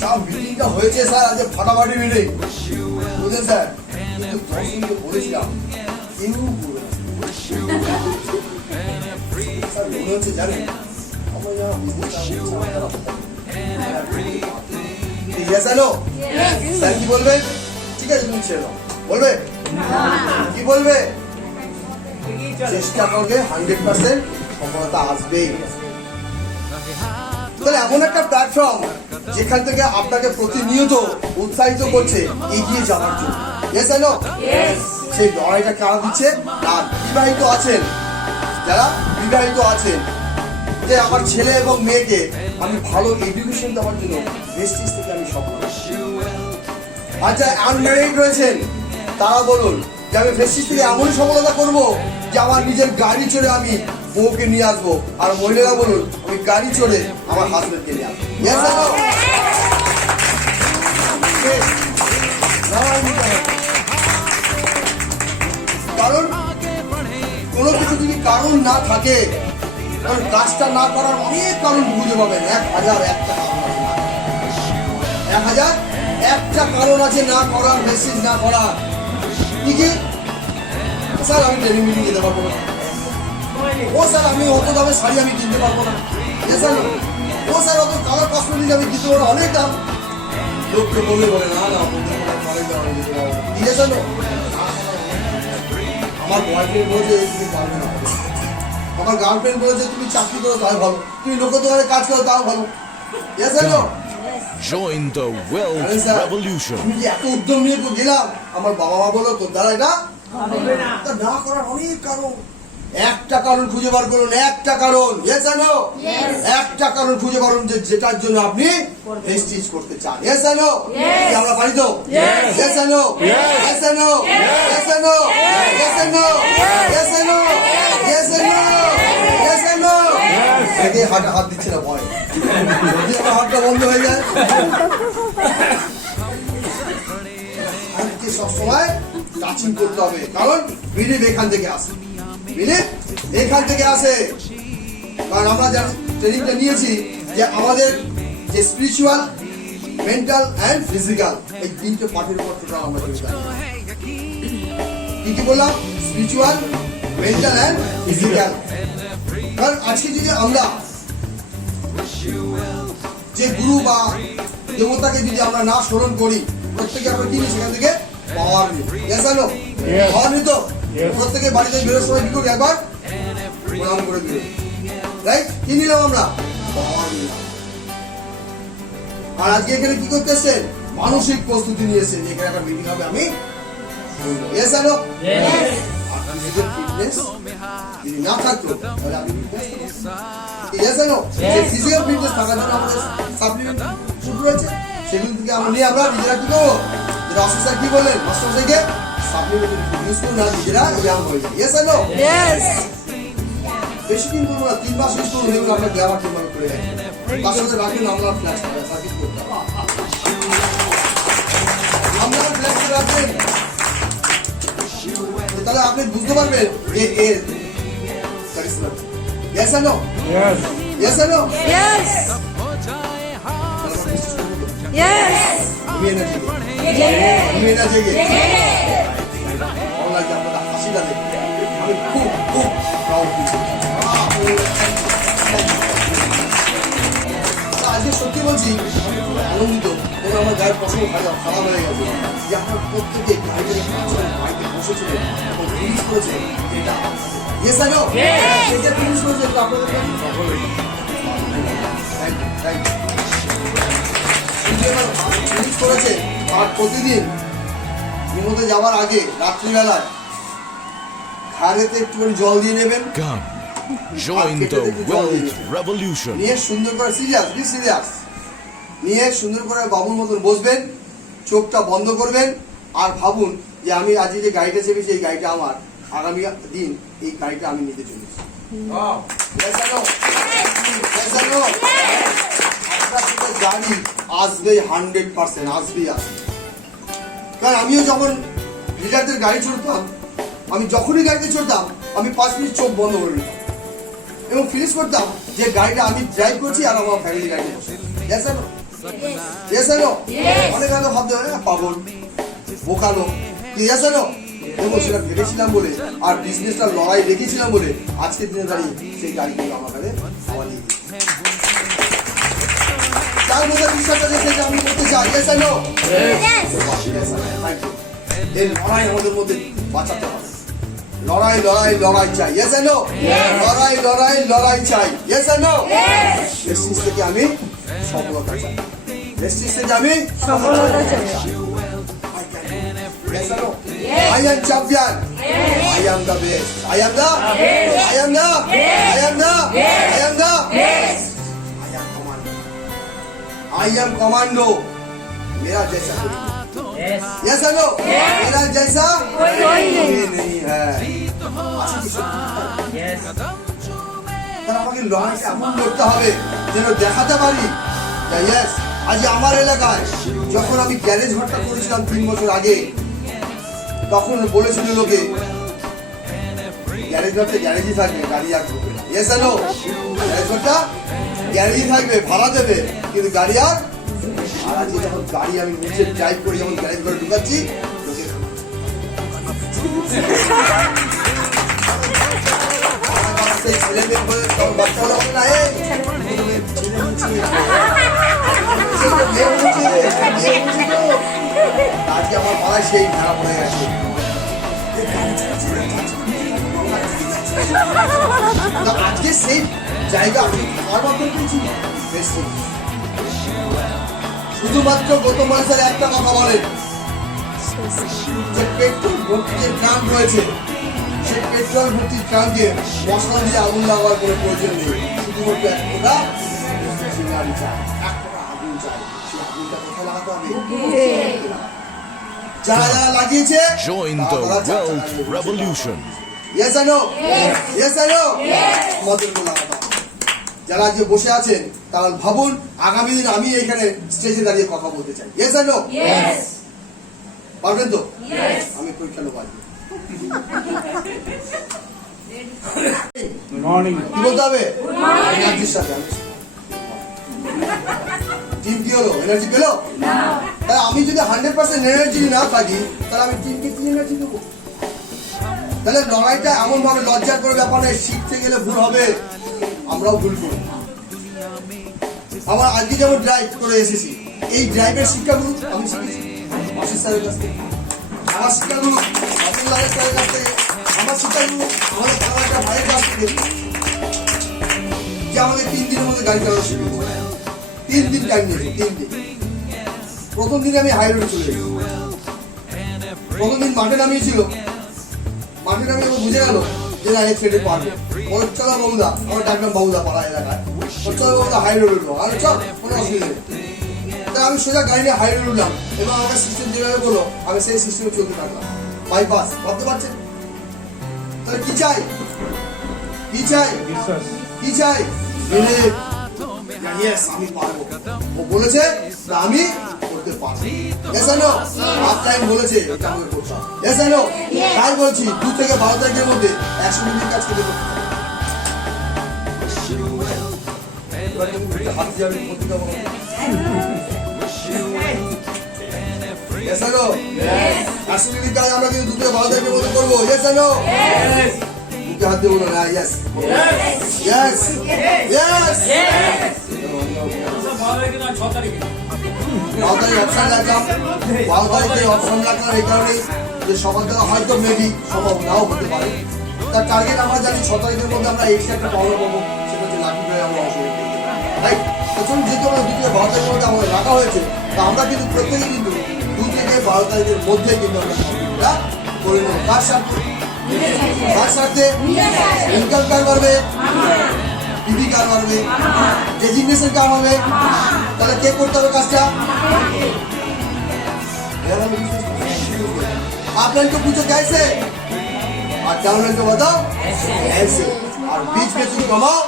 যা মিটিংটা হয়েছে স্যার আজ ফাটাফাটি মিটিং বুঝলেন স্যার, কিন্তু 10 মিনিট বলেছিলাম কেউ করবে না। স্যার মনে হচ্ছে জানেন আমরা যারা Yes or no? স্যার কি বলবেন? ঠিক আছে তুমি ছেড়ে দাও, বলবে কি বলবে? চেষ্টা করবে 100% সফলতা আসবেই। তাহলে এমন একটা প্ল্যাটফর্ম যেখান থেকে আপনাকে প্রতিনিয়ত উৎসাহিত করছে এগিয়ে যাওয়ার জন্য। Yes or no? সেই লড়াইটা কারা দিচ্ছে? আর বিবাহিত আছেন, যারা বিবাহিত আছেন যে আমার ছেলে এবং মেয়েকে আমি ভালো এডুকেশন দেওয়ার জন্য বেস্টিস থেকে আমি সফল। আর যারা আনম্যারিড রয়েছেন তারা বলুন যে আমি বেস্টিস থেকে এমন সফলতা করব যে আমার নিজের গাড়ি চড়ে আমি বউকে নিয়ে আসবো। আর মহিলারা বলুন আমি গাড়ি চড়ে আমার হাজবেন্ডকে নিয়ে আসবো। Yes or no? কারণ কোনো কিছু যদি কারণ না থাকে, কারণ কাজটা না করার অনেক কারণ বুঝে পাবেন। 1001টা কারণ আছে না করার, মেসেজ না করার। কি কি? স্যার আমি ট্রেনিং মিটিং যেতে পারবো না, ও স্যার আমি অত দামে শাড়ি আমি কিনতে পারবো না, ও স্যার অত কালার কসমেটিক আমি কিনতে পারবো না, অনেক দাম। লোককে বলে বলে না না আমার বয়ফ্রেন্ড বলেছে তুমি পারবে না, আমার গার্লফ্রেন্ড বলেছে তুমি চাকরি করো তাই ভালো, তুমি লোকের দোকানে কাজ করো তাও ভালো। Yes or no? Join the wealth revolution. আমি যে এত উদ্যম নিয়ে গেলাম, আমার বাবা মা বললো তোর দ্বারা এটা না করার অনেক কারণ। একটা কারণ খুঁজে বার করুন, একটা কারণ। Yes or no? একটা কারণ খুঁজে বার করুন যেটার জন্য আপনি প্রেস্টিজ করতে চান। Yes or no? আমরা পারি তো? Yes or no? Yes or no? Yes or no? Yes or no? Yes or no? Yes or no? Yes or no? একে হাত দিচ্ছে না ভয়, যদি আমার হাতটা বন্ধ হয়ে যায়। আজকে সবসময় টাচিং করতে হবে, কারণ বিলিভ এখান থেকে আসে, বিলিভ এখান থেকে আসে। কারণ আমরা যা ট্রেনিংটা নিয়েছি যে আমাদের যে স্পিরিচুয়াল, মেন্টাল অ্যান্ড ফিজিক্যাল এই তিনটে পার্টের উপর টোটাল আমরা কি কি বললাম? Spiritual, mental and physical. কারণ আজকে যদি আমরা যে গুরু বা দেবতাকে যদি আমরা না স্মরণ করি, প্রত্যেকে আমরা কি সেখান থেকে পাওয়ার নিই। Yes or no? পাওয়ার নিত প্রত্যেকের বাড়িতে বেরোর সময় কি করি? একবার প্রণাম করে দিল, রাইট? কি নিলাম আমরা? পাওয়ার নিলাম। আর আজকে এখানে কি করতে এসছেন? মানসিক প্রস্তুতি নিয়েছেন যে এখানে একটা মিটিং হবে, আমি ইয়েস আর নো? আপনার নিজের ফিটনেস যদি না থাকতো তাহলে আপনি ইয়েস আর নো? ফিজিক্যাল ফিটনেস থাকার জন্য আমাদের সাপ্লিমেন্ট শুরু হয়েছে, সেগুলো থেকে আমরা নিয়ে আমরা নিজেরা কি করবো, যেটা অফিসার কি বললেন মাস্টার থেকে সাপ্লিমেন্ট ইউজ করুন না, নিজেরা ইয়াং হয়ে যায়। ইয়েস আর নো? বেশি দিন করবো না, 3 মাস ইউজ করুন, দেখুন আপনার গ্যামার কিভাবে করে রাখবেন, তার সাথে রাখবেন আমরা ফ্ল্যাশ সার্কিট করতে আমরা ফ্ল্যাশ রাখবেন, তাহলে আপনি বুঝতে পারবেন যে এর ইয়েস আর নো? ইয়েস আর নো? আমি এনার্জি অনলাইন আপনারা হাসিটা দেখবেন, আমি খুব খুব প্রাউড আজকে সত্যি বলছি আনন্দিত এবং আমার গায়ের পছন্দ খারাপ হয়ে গেছে যে আপনার প্রত্যেকে গাড়িতে বাইকে বসেছিলেন এবং ফিনিশ করেছেন, যেটা ইয়েস আর নো? যেটা ফিনিশ করেছে তো আপনাদের সফল হয়ে থ্যাংক ইউ ফিনিশ করেছে। আর প্রতিদিন ঘুমোতে যাওয়ার আগে রাত্রিবেলায় ঘাড়েতে একটুখানি জল দিয়ে নেবেন, Come, join the world revolution. নিয়ে সুন্দর করে সিরিয়াস নিয়ে সুন্দর করে বাবুর মতন বসবেন, চোখটা বন্ধ করবেন আর ভাবুন যে আমি আজকে যে গাড়িটা চেপেছি এই গাড়িটা আমার, আগামী দিন এই গাড়িটা আমি নিতে চলেছি। Yes or no? Yes or no? আপনার সাথে গাড়ি আসবে 100%, আসবেই আসবে। কারণ আমিও যখন লিডারদের গাড়ি চড়তাম, আমি যখনই গাড়িতে চড়তাম আমি 5 মিনিট চোখ বন্ধ করে নিতাম এবং ফিনিশ করতাম যে গাড়িটা আমি ড্রাইভ করছি আর আমার ফ্যামিলি গাড়ি বসে। Yes or no? Yes or no? অনেক আগে ভাবতে হবে পাগল বোকালো, Yes or no? এবং সেটা ভেবেছিলাম বলে আর বিজনেসটা লড়াই রেখেছিলাম বলে আজকের দিনে দাঁড়িয়ে সেই গাড়িগুলো আমার কাছে পাওয়া নিয়ে তার মধ্যে বিশ্বাস আছে সেটা আমি করতে চাই। Yes or no? Yes. Thank you. এই লড়াই আমাদের মধ্যে বাঁচাতে হবে, লড়াই চাই। Yes or no? লড়াই চাই। Yes or no? প্রেস্টিজ থেকে আমি সফলতা চাই, প্রেস্টিজ থেকে আমি সফলতা চাই। Yes or no? I am champion. I am the best. I am commando. मेरा जैसा कोई नहीं। Yes or no? मेरा जैसा कोई नहीं है। তার আমাকে লড়াইটা এমন লড়তে হবে যেন দেখাতে পারি ইয়েস। আজ আমার এলাকায় যখন আমি গ্যারেজ ঘরটা করেছিলাম 3 বছর আগে, তখন বলেছিল লোকে গ্যারেজ ঘরটা গ্যারেজই থাকবে, গাড়ি আর ঢুকবে না। Yes or no? গ্যারেজ ঘরটা গ্যারেজই থাকবে, ভাড়া দেবে কিন্তু গাড়ি আর আজকে যখন গাড়ি আমি নিচে ড্রাইভ করে যখন গ্যারেজ ঘরে ঢুকাচ্ছি লোকে ছেলেদের বাচ্চাগুলো বলে না আজকে আমার পাড়ায় সেই ধারা পড়ে গেছে। আজকে সেই জায়গা আমি বারবার পেয়েছি, শুধুমাত্র গৌতম স্যার একটা কথা বলেন যে পেট্রোল ভর্তি যে ট্রাম রয়েছে সেই পেট্রোল ভর্তি ট্রামকে মশলা দিয়ে আগুন লাগাবার কোনো প্রয়োজন নেই, শুধুমাত্র এক ফোঁটা চিংড়ি চাই, এক ফোঁটা আগুন চাই। সেই আগুনটা কোথায় লাগাতে হবে? যারা যারা লাগিয়েছে Join the world revolution. Yes or no? Yes or no? আমাদেরকে লাগাতে হবে। যারা যে বসে আছেন তারা ভাবুন আগামী দিন আমি এখানে স্টেজে দাঁড়িয়ে কথা বলতে চাই। Yes or no? পারবেন তো? আমি পরীক্ষা নেব আজকে। মর্নিং কি বলতে হবে? এনার্জির সাথে টিম কি হলো? এনার্জি পেলো? তাহলে আমি যদি 100% এনার্জি না থাকি তাহলে আমি টিমকে কি এনার্জি দেবো? তাহলে লড়াইটা এমন ভাবে লজ্জার করে ব্যাপার নেই, শিখতে গেলে ভুল হবে, আমরাও ভুল করি। আমার আজকে যেমন ড্রাইভ করে এসেছি, এই ড্রাইভের শিক্ষাগুলো আমি শিখেছি আশিস স্যারের কাছ থেকে, আমার শিক্ষাগুলো আব্দুল্লাহ স্যারের কাছ থেকে, আমার শিক্ষাগুলো আমাদের একটা ভাইয়ের কাছ থেকে, যে আমাদের 3 দিনের মধ্যে গাড়ি চালানো শিখেছে। 3 দিন টাইম নিয়েছে, 3 দিন। প্রথম দিনে আমি হাই রোডে চলে গেছি। প্রথম দিন মাঠে নামিয়েছিল, মাঠে নামিয়ে ও বুঝে গেল যে না এই ছেড়ে পারবে। ওর চলো বাবুদা, আমার ডাকলাম বাবুদা পাড়া এলাকায়, ওর চলো বাবুদা হাই রোডে উঠবো। আর চল, কোনো অসুবিধা নেই। তাই আমি সোজা গাড়ি নিয়ে হাই রোডে উঠলাম এবং আমাকে সিস্টেম যেভাবে বললো আমি সেই সিস্টেমে চলতে থাকলাম। বাইপাস, ভাবতে পারছেন? তাহলে কি চাই? কি চাই? কি চাই? Yes, আমি পারবো। ও বলেছে তা আমি করতে পারবো। Yes or no? আপলাইন বলেছে এটা আমাকে করতে হবে। Yes or no? তাই বলছি 2 থেকে 12 তারিখের মধ্যে 100 মিনিট কাজ করতে হবে। এবার তুমি হাত দিয়ে আমি করতে যাবো। Yes or no? Yes. 100 minute কাজ আমরা কিন্তু 2 থেকে 12 তারিখের মধ্যে করবো। Yes or no? Yes. মুখে হাত দিয়ে বলো না yes. Yes. Yes. Yes. Option রাখলাম, 12 তারিখে অপশন রাখলাম এই কারণে যে সবার দ্বারা হয়তো মেবি সম্ভব নাও হতে পারে। তার টার্গেট আমরা জানি 6 তারিখের মধ্যে আমরা এক্সট্রা একটা পাওয়া পাবো, সেটা হচ্ছে লাকি ড্রয়ে আমরা অংশগ্রহণ করতে পারি। রাইট? প্রথম যেহেতু আমরা 2 থেকে 12 তারিখের মধ্যে আমাদের রাখা হয়েছে, তা আমরা কিন্তু প্রত্যেকেই কিন্তু 2 থেকে 12 তারিখের মধ্যে কিন্তু আমরা কমপ্লিটটা করে নেব। কার স্বার্থে? কার স্বার্থে? ইনকাম কার বাড়বে? টিভি কার বাড়বে? ডেজিগনেশন কার হবে? তাহলে কে করতে হবে কাজটা? आपलाइन को पूछो कैसे और डाउनलाइन को बताओ ऐसे और बीच में तुम कमाओ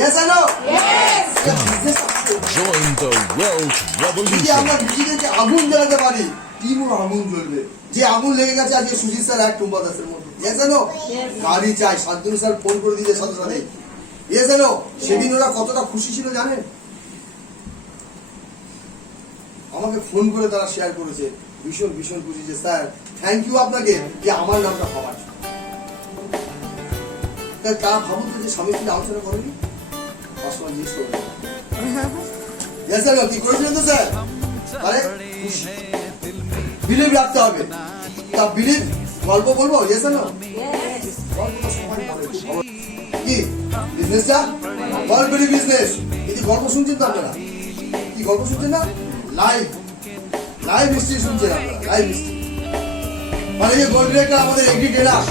यस और no yes. Join the wealth যদি আমরা revolution. নিজেদেরকে আগুন জ্বালাতে পারি টিমও আগুন জ্বলবে। যে আগুন লেগে গেছে আজকে সুজিত স্যার এক টুম্বা দাসের মধ্যে ইয়েস আর নো। গাড়ি চাই, শান্তনু স্যার ফোন করে দিয়েছে সাথে সাথে ইয়েস আর নো। সেদিন ওরা কতটা খুশি ছিল জানেন? আমাকে ফোন করে তারা শেয়ার করেছে, ভীষণ ভীষণ খুশি যে স্যার থ্যাংক ইউ আপনাকে যে আমার নামটা হওয়ার জন্য। তাই তারা ভাবুন তো যে স্বামী স্ত্রী আলোচনা করেনি, সবসময় জিজ্ঞেস করবে ইয়েস স্যার কি করেছিলেন তো স্যার? আরে বিলিভ রাখতে হবে। তা বিলিভ গল্প বলবো ইয়েস স্যার গল্পটা সময় পড়ে কি বিজনেসটা গল্পেরই বিজনেস। এই যে গল্প শুনছেন তো আপনারা, কি গল্প শুনছেন না? লাইভ লাইভ হিস্ট্রি শুনছেন আপনারা, লাইভ হিস্ট্রি মানে যে গোল্ড ডিরেক্টর আমাদের এগ্রিটেলার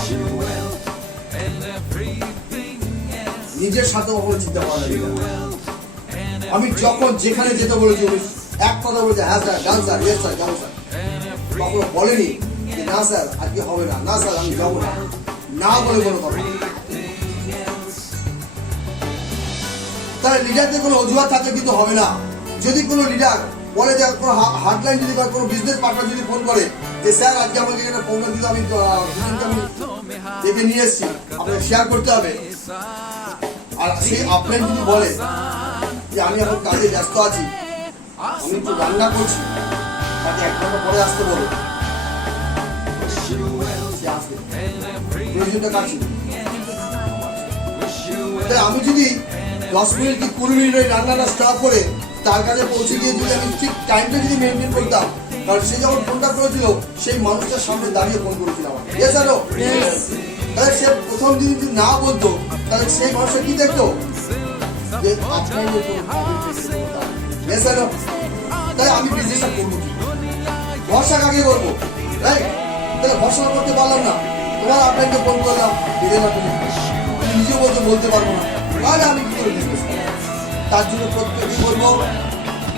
নিজের সাথে কখনো চিন্তা করা লাগে না। আমি যখন যেখানে যেতে বলেছি উনি এক কথা বলেছে হ্যাঁ sir done sir yes sir যাবো স্যার। কখনো বলেনি যে না স্যার আজকে হবে না, না স্যার আমি যাবো না, না বলে কোনো কথা। তার লিডারদের কোনো অজুহাত থাকলে কিন্তু হবে না। যদি কোনো লিডার বলে যে কোনো হার্ডলাইন যদি বা কোনো বিজনেস পার্টনার যদি ফোন করে যে স্যার আজকে আমাকে এখানে প্রোগ্রাম দিতে আমি দেখে নিয়ে এসেছি আপনাকে শেয়ার করতে হবে, আর সেই আপলাইন যদি বলে যে আমি এখন কাজে ব্যস্ত আছি, আমি একটু রান্না করছি, তাকে 1 ঘন্টা পরে আসতে বলো, সে আসবে, প্রয়োজনটা কাটছি। তাই আমি যদি 10 মিনিট কি 20 মিনিট রান্নাটা স্টপ করে তার কাছে পৌঁছে গিয়ে যদি আমি ঠিক টাইমটা যদি মেনটেন করতাম, কারণ সে যখন ফোনটা করেছিল সেই মানুষটার সামনে দাঁড়িয়ে ফোন করেছিলাম ইয়েস আর নো। তাহলে সে প্রথম দিন যদি না বলতো তাহলে সেই মানুষটা কি দেখতো যে আপনার ইয়েস আর নো। তাই আমি বিজনেসটা করবো কি, ভরসা কাকে করবো? রাইট? তাহলে ভরসা করতে পারলাম না, তোমার আপনাকে ফোন করলাম দিলে না, তুমি নিজে বলতে পারবো না, তাহলে আমি কি করে বিজনেস করবো? তার জন্য প্রত্যেকে বলবো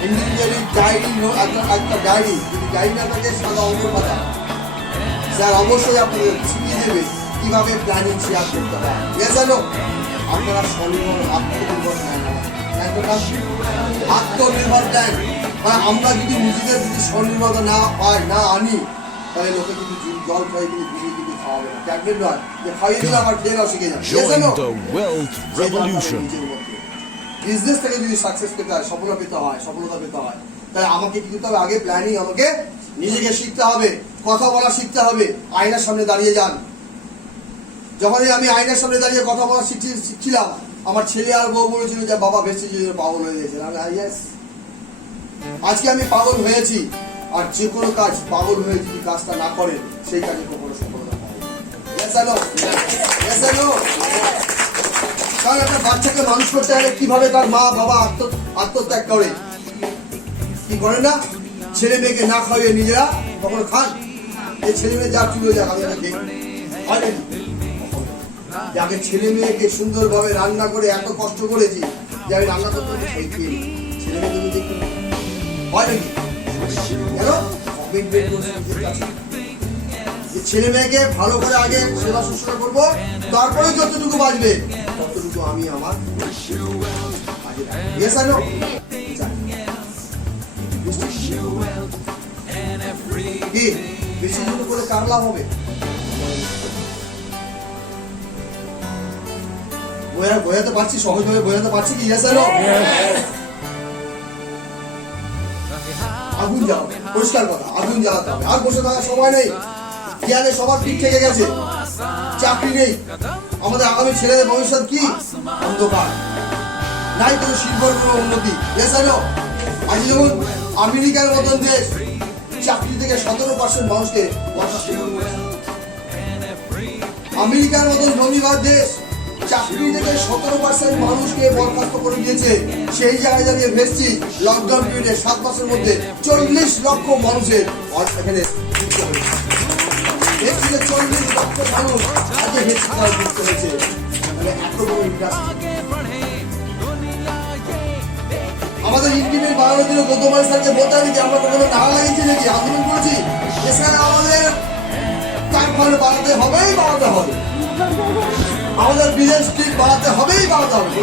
ইন্ডিভিজুয়ালি ডায়েরি, একটা ডায়েরি, যদি ডায়েরি না থাকে সাদা অঙ্কের পাতা, স্যার অবশ্যই আপনাদের শিখিয়ে দেবে কিভাবে প্ল্যানিং শেয়ার করতে হয়। ইয়েস আর নো। আপনারা স্বনির্ভর আত্মনির্ভর আত্মনির্ভর প্ল্যান, মানে আমরা যদি নিজেদের যদি স্বনির্ভরতা না পাই, না আনি, তাহলে লোকে কিন্তু জল খাই কিন্তু ভিজিয়ে কিন্তু খাওয়াবে না, ট্যাবলেট নয় যে খাইয়ে দিলে আমার খেয়ে শিখে যাবে। Join the wealth revolution. Business থেকে যদি সাকসেস পেতে হয়, সফলতা পেতে হয়, তাই আমাকে কি করতে হবে? আগে প্ল্যানিং, আমাকে নিজেকে শিখতে হবে, কথা বলা শিখতে হবে। আয়নার সামনে দাঁড়িয়ে যান। যখনই আমি আয়নার সামনে দাঁড়িয়ে কথা বলা শিখছিলাম, আমার ছেলে আর বউ বলেছিল যে বাবা বেশি পাগল হয়ে গেছে। আজকে আমি পাগল হয়েছি, আর যে কোনো কাজ পাগল হয়ে যদি কাজটা না করে সেই কাজে কখনো সফলতা পাবে। কারণ একটা বাচ্চাকে মানুষ করতে হলে কিভাবে তার মা বাবা আত্মত্যাগ করে, কি করে না? ছেলে মেয়েকে না খাওয়িয়ে নিজেরা কখনো খান? এই ছেলে মেয়ে যা চুলে যাক আমি দেখি হয় নাকি? যাকে ছেলে মেয়েকে সুন্দরভাবে রান্না করে এত কষ্ট করেছি যে আমি রান্না করতে সেই খেয়ে ছেলে মেয়ে তুমি দেখতে হয় নাকি? কেন? কমিটমেন্ট করছি নিজের কাছে যে ছেলে মেয়েকে ভালো করে আগে সেবা শুশ্রূষা করবো, তারপরে যতটুকু বাঁচবে ততটুকু আমি আমার Yes or no? কি বেশি শুরু করে কার লাভ হবে? বোঝাতে পারছি, সহজভাবে বোঝাতে পারছি কি? Yes or no? আগুন জ্বালাবে, পরিষ্কার কথা, আগুন জ্বালাতে হবে। আর বসে থাকার সময় নেই। জ্ঞানে সবার পিঠ থেকে গেছে, চাকরি নেই। আমাদের আগামী ছেলেদের ভবিষ্যৎ কি? অন্ধকার। নাই কোনো শিল্পের কোনো উন্নতি। Yes or no? আজ যেমন আমেরিকার মতন দেশ চাকরি থেকে 17% মানুষকে বরখাস্ত করে দিয়েছে। আমেরিকার মতন ধনীবাদ দেশ চাকরি থেকে 17% মানুষকে বরখাস্ত করে দিয়েছে। সেই জায়গায় দাঁড়িয়ে ভেসছি লকডাউন পিরিয়ডে 7 মাসের মধ্যে 40 লক্ষ মানুষের এখানে 40 লক্ষ মানুষ আজকে ভেসছি তারা যুক্ত হয়েছে। মানে এত বড় ইন্ডাস্ট্রি। আমাদের ইন্ডিপেন্ডেন্ট বানানোর জন্য গতবার স্যারকে বলতে হবে যে আমরা কখনো নাড়া লাগিয়েছি নাকি? আন্দোলন করেছি। এছাড়া আমাদের কারখানা বানাতে হবেই বানাতে হবে, আমাদের বিজনেস স্ট্রিট বানাতে হবেই বানাতে হবে,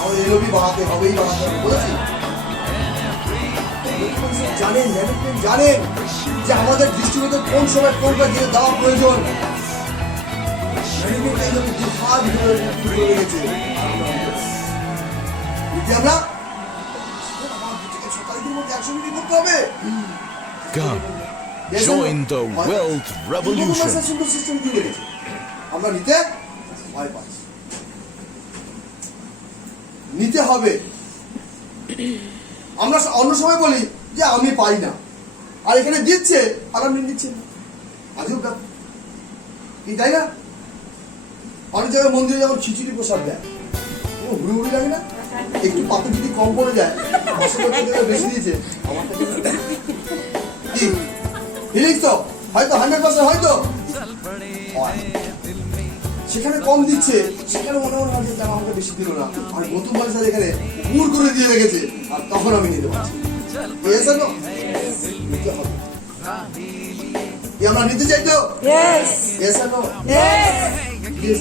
আমাদের এলওবি বানাতে হবেই বানাতে হবে বলেছি। জানেন, ম্যানেজমেন্ট জানেন যে আমাদের ডিস্ট্রিবিউটর কোন সময় কোনটা দিয়ে দেওয়া প্রয়োজন। ম্যানেজমেন্ট এই জন্য দুহাত ধরে গেছে। আমরা Come, join the wealth revolution. আমরা নিতে ভয় পাচ্ছি, নিতে হবে। আমরা অন্য সময় বলি যে আমি পাই না, আর এখানে দিচ্ছে আর আপনি দিচ্ছেন না। আজও কি তাই না? অনেক জায়গায় মন্দিরে যখন খিচুড়ি প্রসাদ দেয় হুড়ি হুড়ি লাগে না? একটু পাতে যদি কম পড়ে যায়, বেশি দিয়েছে ফিলিংস তো হয়তো 100% হয়তো সেখানে কম দিচ্ছে, সেখানে মনে মনে হয় যে আমাকে বেশি দিল না, আর নতুন পয়সা এখানে পুর করে দিয়ে রেখেছে, আর তখন আমি নিতে পারছি। নিতে হবে। আমরা নিতে চাই তো?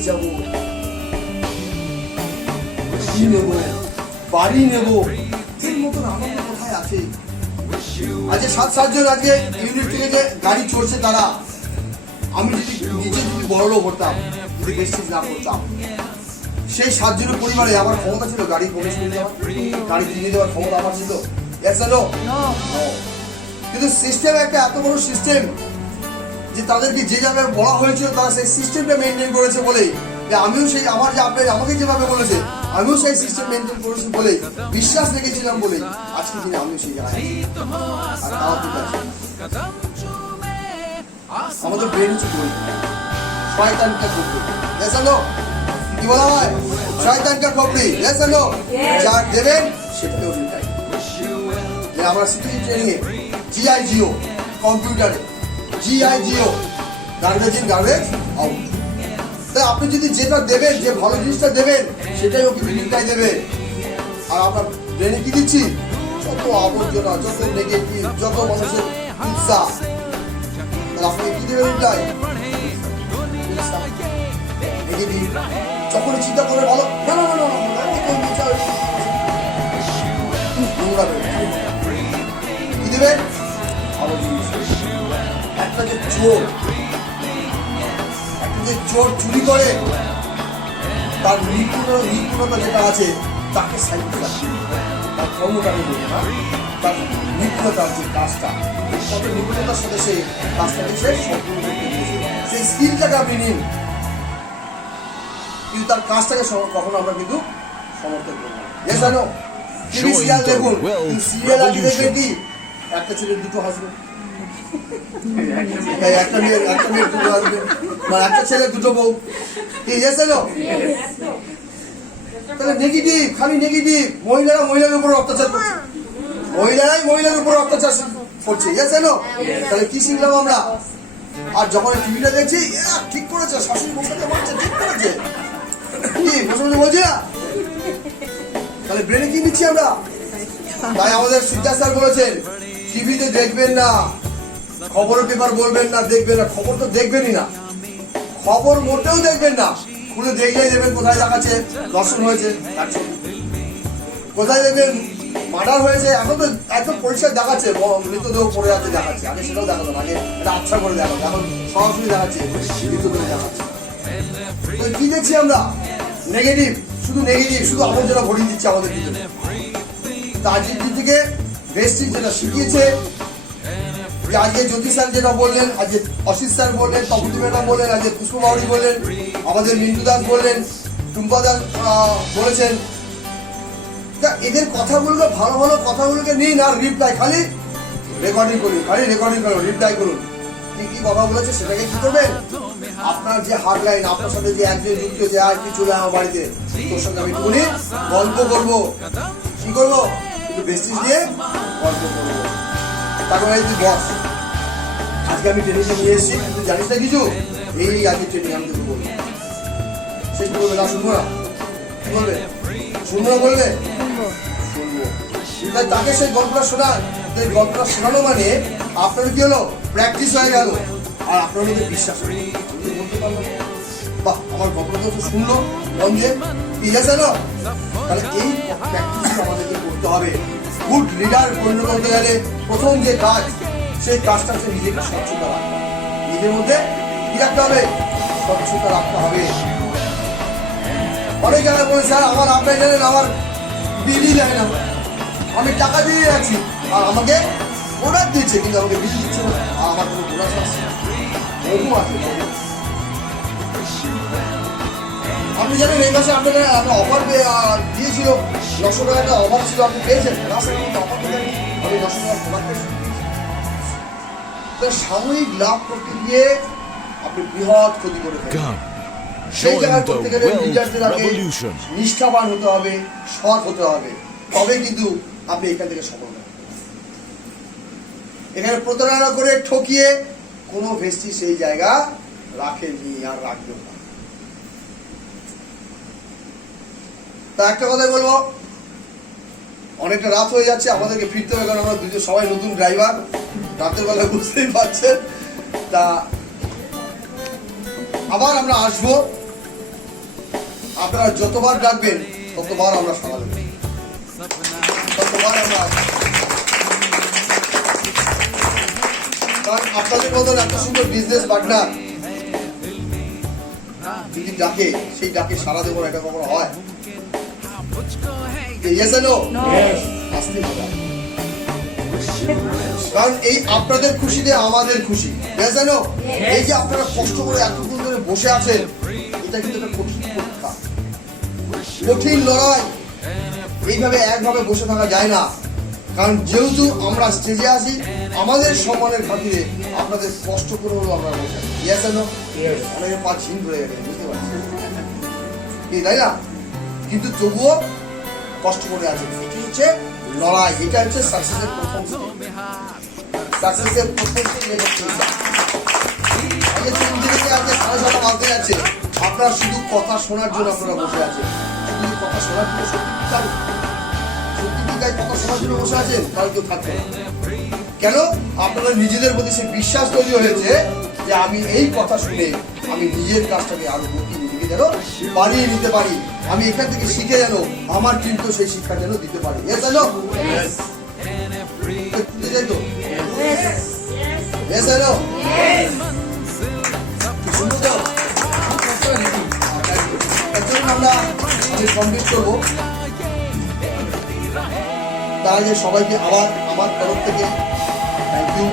যাবো, কি নেবো, বাড়ি নেবো, এর মতন আনন্দ কোথায় আছে? আজকে 7 জন আজকে ইউনিট থেকে যে গাড়ি চড়ছে তারা, আমি যদি নিজে যদি বড় লোক হতাম, যদি বেশি না করতাম, সেই 7 জনের পরিবারে আমার ক্ষমতা ছিল গাড়ি প্রবেশ করে দেওয়ার, গাড়ি কিনে দেওয়ার ক্ষমতা আমার ছিল? কিন্তু সিস্টেম একটা এত বড় সিস্টেম যে তাদেরকে যে জায়গায় বলা হয়েছিল তারা সেই সিস্টেমটা মেনটেন করেছে বলেই যে আমিও সেই আমার যে আপনি আমাকে যেভাবে বলেছে আমিও সেই সিস্টেম মেনটেন করেছি বলে বিশ্বাস রেখেছিলাম বলে আজকে দিনে আমিও সেই জায়গায় আমাদের ব্রেন হচ্ছে শয়তানকে খোপড়ি। কি বলা হয়? শয়তানকে খোপড়ি। যা দেবেন সেটাকেও দিতে। আমরা শিখেছি ট্রেনিংয়ে GIGO, কম্পিউটারে GIGO, garbage in garbage out. তাই আপনি যদি যেটা দেবেন, যে ভালো জিনিসটা দেবেন, সেটাই ওকে বিলিংটাই দেবে। আর আপনার ব্রেনে কি দিচ্ছি? যত আবর্জনা, যত নেগেটিভ, যত মানুষের ইচ্ছা, তাহলে আপনাকে কি দেবে রিপ্লাই? নেগেটিভ। যখনই চিন্তা করে ভালো, না না না না নোংরা বেরোবে। কি দেবে? ভালো জিনিস। একটা যে চোর, চোর চুরি করে তার নিপুণতা যেটা আছে তাকে সাইড তার কর্মটাকে বলবে না, তার নিপুণতার যে কাজটা, কত নিপুণতার সাথে সেই কাজটাকে সে সম্পূর্ণ করতে দিয়েছে, সেই স্কিলটাকে আপনি নিন, কিন্তু তার কাজটাকে কখনো আমরা কিন্তু সমর্থন করবো না। জানো টিভি সিরিয়াল দেখুন, সিরিয়াল আগে দেখবেন কি একটা ছেলের দুটো হাসবেন্ড, একটা মেয়ের দুটো হাসবেন্ড, মানে একটা ছেলে দুটো বউ। তাহলে নেগেটিভ, খালি নেগেটিভ, মহিলারা মহিলার উপর অত্যাচার করছে। মহিলারাই মহিলার উপর অত্যাচার করছে, জানো? তাহলে কি শিখলাম আমরা? আর যখন টিভিটা দেখছি, ঠিক করেছে, শাশুড়ি বউটাকে মারছে, ঠিক করেছে, কি বসে বসে বলছি না? তাহলে ব্রেনে কি নিচ্ছি আমরা? তাই আমাদের সিদ্ধার্থ স্যার বলেছেন, টিভিতে দেখবেন না, খবরের পেপার বলবেন না, দেখবেন না, খবর তো দেখবেনই না, খবর মোটেও দেখবেন না। খুলে দেখলেই দেবেন কোথায় দেখাচ্ছে দর্শন হয়েছে, কোথায় দেখবেন মার্ডার হয়েছে, এখন তো একদম পরিষ্কার দেখাচ্ছে, মৃতদেহ পড়ে আছে দেখাচ্ছে। আগে সেটাও দেখাতো না, আগে এটা আচ্ছা করে দেখাতো, এখন সরাসরি দেখাচ্ছে, মৃতদেহ দেখাচ্ছে। তো কি দেখছি আমরা? নেগেটিভ, শুধু নেগেটিভ, শুধু আবর্জনা ভরিয়ে দিচ্ছে আমাদের ভিতরে। তা আজকের দিন থেকে ভেস্টিজ যেটা শিখিয়েছে, যে আজকে জ্যোতি স্যার যেটা বললেন, আজকে অসিত স্যার বললেন, তপতি ম্যাডাম বললেন, আজকে পুষ্প বাউরি বললেন, আমাদের মিন্টু দাস বললেন, টুম্পা দাস বলেছেন, তা এদের কথাগুলোকে, ভালো ভালো কথাগুলোকে নিন আর রিপ্লাই খালি রেকর্ডিং করুন, রিপ্লাই করুন। কি কথা বলেছে সেটাকে কি করবেন? আপনার যে হার্ডলাইন, আপনার সাথে যে একজন যুক্ত, যে আর কি চলে আমার বাড়িতে, তোর সঙ্গে আমি একটুখানি গল্প করবো, কি করবো? একটু বেস্টিজ দিয়ে গল্প করবো। তারপরে এই যে বস, আজকে আমি ট্রেনিংটা নিয়ে এসেছি, তুই জানিস না কিছু, এই আজকে ট্রেনিং আমি তোকে বলবো। শেষ করবে না, শুনবো না? কি বলবে? শুনবো না বলবে? শুনবো। তাই তাকে সেই গল্পটা শোনান। এই গল্পটা শোনানো মানে আপনার কি হলো? প্র্যাকটিস হয়ে গেল, আর আপনার মধ্যে বিশ্বাস হলো। বলতে পারলো, বাহ, আমার গল্পটা তো শুনলো মন দিয়ে, ঠিক আছে না? তাহলে এই প্র্যাকটিস আমাদেরকে করতে হবে। গুড লিডার পরিণত হতে গেলে প্রথম যে কাজ, সেই কাজটা হচ্ছে নিজেকে স্বচ্ছতা রাখতে হবে। নিজের মধ্যে কি রাখতে হবে? স্বচ্ছতা রাখতে হবে। অনেক জায়গায় বলে, স্যার আমার, আপনার জানেন আমার বিলি দেয় না, আমি টাকা দিয়ে যাচ্ছি আর আমাকে বোনাস দিচ্ছে, কিন্তু আমাকে বিলি দিচ্ছে না, আর আমার কোনো বোনাস আসছে না। বহু আছে। আপনি জানেন এই মাসে আপনাকে একটা অফার দিয়েছিল, 900 টাকা একটা অফার ছিল, আপনি পেয়েছেন? না স্যার, আমি অফার পেয়ে আমি 900 টাকা প্রোডাক্ট পেয়েছি। তো সাময়িক লাভ করতে গিয়ে আপনি বৃহৎ ক্ষতি করে ফেলেন। সেই জায়গায় করতে গেলে লিডারদের আগে নিষ্ঠাবান হতে হবে, সৎ হতে হবে, তবে কিন্তু আপনি এখান থেকে সফল হবেন। এখানে প্রতারণা করে ঠকিয়ে কোনো ভেস্টি সেই জায়গা রাখেনি আর রাখবেন না। তা একটা কথাই বলবো, অনেকটা রাত হয়ে যাচ্ছে, আমাদেরকে ফিরতে হবে, কারণ আমরা দুজন সবাই নতুন ড্রাইভার, রাতের বেলা বুঝতেই পারছেন। তা আবার আমরা আসবো, আপনারা যতবার ডাকবেন ততবার আমরা সাড়া দেব, ততবার আমরা আসবো। কারণ আপনাদের মতন এত সুন্দর বিজনেস পার্টনার যদি ডাকে, সেই ডাকে সাড়া দেবো না, এটা কখনো হয়? কারণ এই আপনাদের খুশিতে আমাদের খুশি, এই যে আপনারা কষ্ট করে এতক্ষণ ধরে বসে আছেন, এটা কিন্তু একটা কঠিন পরীক্ষা, কঠিন লড়াই। এইভাবে একভাবে বসে থাকা যায় না, কারণ যেহেতু আমরা স্টেজে আসি, আমাদের সম্মানের খাতিরে আপনাদের কষ্ট করে হলো আমরা বসে আছি। অনেকের পা ঝিম ধরে গেছে, বুঝতে পারছি, তাই না? কিন্তু তবুও কষ্ট করে আছে। এটি হচ্ছে লড়াই, এটা হচ্ছে সাকসেসের প্রথম স্টেপ। সাকসেসের প্রথম স্টেপ হচ্ছে আজকে 3 থেকে আজকে 7:30 বাজতে যাচ্ছে, আপনারা শুধু কথা শোনার জন্য আপনারা বসে আছেন। শুধু কথা শোনার জন্য সত্যি কথা শোনার জন্য বসে আছেন, তাহলে কেউ থাকবে না। কেন? আপনাদের নিজেদের প্রতি সেই বিশ্বাস তৈরি হয়েছে যে আমি এই কথা শুনে আমি নিজের কাজটাকে আরো গতি নিজেকে যেন বাড়িয়ে নিতে পারি, আমি এখান থেকে শিখে যেন আমার কিন্তু সেই শিক্ষা যেন দিতে পারি। আমি কমপ্লিট করবো। তার আগে সবাইকে আবার আমার তরফ থেকে থ্যাংক ইউ।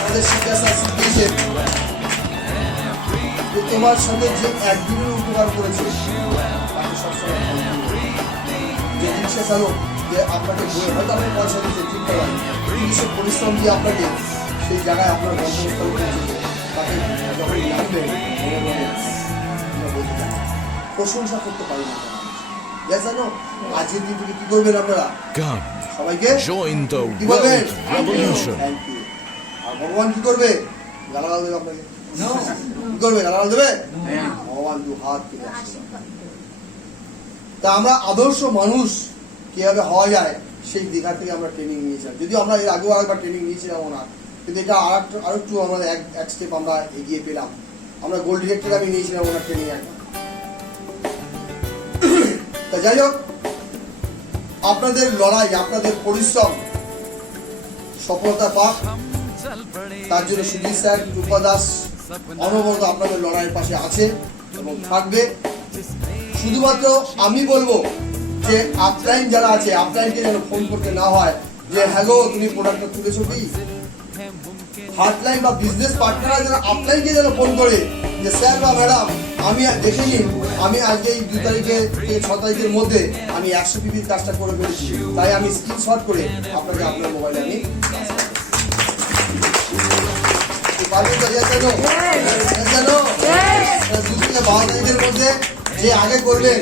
আমাদের শিক্ষা স্যার শিখিয়েছেন যে তোমার সঙ্গে যে একদিনের উপকার করেছে তাকে সবসময় যে রিক্সা চালক যে আপনাকে বয়ে হয়তো আপনি পয়সা দিচ্ছে, ঠিক করা চিকিৎসা পরিশ্রম দিয়ে আপনাকে সেই জায়গায় আপনার গন্তব্যস্থল পৌঁছেছে, তাকে যখন লাগবে বলতে প্রশংসা করতে পারি না। Yes or no? আজকের দিন থেকে কি করবেন আপনারা? Come, সবাইকে join the কি বলবেন? world revolution. Thank you. আর ভগবান কি করবে? গালাগাল দেবে আপনাকে? কি করবে? গালাগাল দেবে? ভগবান দু হাত তুলে আশীর্বাদ করবে। তা আমরা আদর্শ মানুষ কিভাবে হওয়া যায় সেই দীঘা থেকে আমরা ট্রেনিং নিয়েছিলাম, যদিও আমরা এর আগেও আরেকবার ট্রেনিং নিয়েছিলাম না, কিন্তু এটা আরেকটু আমরা এক স্টেপ আমরা এগিয়ে পেলাম। আমরা গোল্ড ডিরেক্টর আমি নিয়েছিলাম ওনার ট্রেনিং একবার। তা যাই হোক, আপনাদের লড়াই, আপনাদের পরিশ্রম সফলতা পাক, তার জন্য সুজিত স্যার, রূপা দাস অনবরত আপনাদের লড়াইয়ের পাশে আছে এবং থাকবে। শুধুমাত্র আমি বলবো যে আপলাইন যারা আছে, আপলাইনকে যেন ফোন করতে না হয় যে হ্যালো তুমি প্রোডাক্টটা তুলেছো কি। হার্টলাইন বা বিজনেস পার্টনাররা যেন আপলাইনকে যেন ফোন করে যে স্যার বা ম্যাডাম আমি দেখে নিন, আমি আজকে এই 2 তারিখে থেকে 6 তারিখের মধ্যে আমি 100 পিপির কাজটা করে ফেলেছি, তাই আমি স্ক্রিনশট করে আপনাকে আপনার মোবাইলে আমি পারবেন তো? জানো 2 থেকে 12 তারিখের মধ্যে যে আগে করবেন,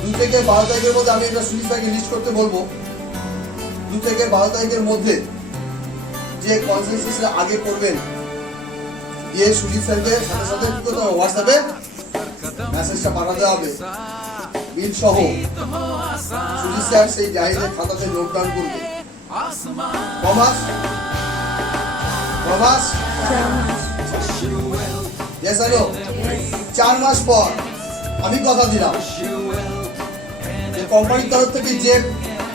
2 থেকে 12 তারিখের মধ্যে আমি এটা সুজিত স্যারকে লিস্ট করতে বলবো। 2 থেকে 12 তারিখের মধ্যে যে কনসেন্সাসটা আগে করবেন, দিয়ে সুজিত স্যারকে সাথে সাথে কি করতে হবে, হোয়াটসঅ্যাপে মেসেজটা পাঠাতে হবে বিল সহ। সুজিত স্যার সেই ডায়েরিতে খাতাতে নোট ডাউন করবে। কমাস 4 মাস পর আমি কথা দিলাম যে কোম্পানির তরফ থেকে যে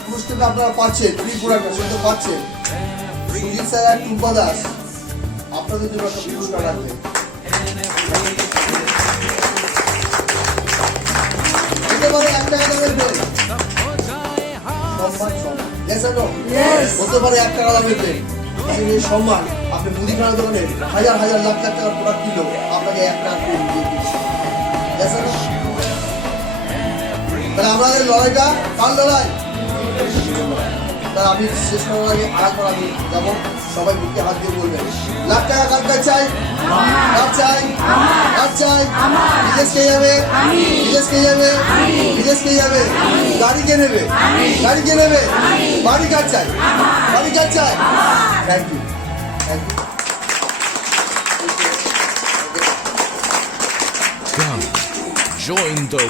পুরস্কারটা আপনারা পাচ্ছেন, ফ্রি প্রোডাক্টটা সেটা পাচ্ছেন, সুজিত স্যার আর রূপা দাস আপনাদের জন্য একটা পুরস্কার রাখবে। হতে পারে 1 টাকা দামের পেন, হতে পারে 1 টাকা দামের পেন, এই সম্মান আপনি মুদিখানা দোকানে হাজার হাজার লাখ লাখ টাকার প্রোডাক্ট কিনলো, আপনাকে 1 টাকা পেন দিয়ে দিচ্ছে। তাহলে আমাদের লড়াইটা কার লড়াই? তাহলে আমি শেষ করার আগে আরেকবার আমি যাবো, সবাই বুকে হাত দিয়ে বলবেন লাখ টাকা কার কাছে চাই? কার চাই? কার চাই? বিদেশ কে যাবে? বিদেশ কে যাবে? বিদেশ কে যাবে? গাড়ি কে নেবে? গাড়ি কে নেবে? বাড়ি কার চাই? বাড়ি কার চাই? Thank you, thank you. Come, join the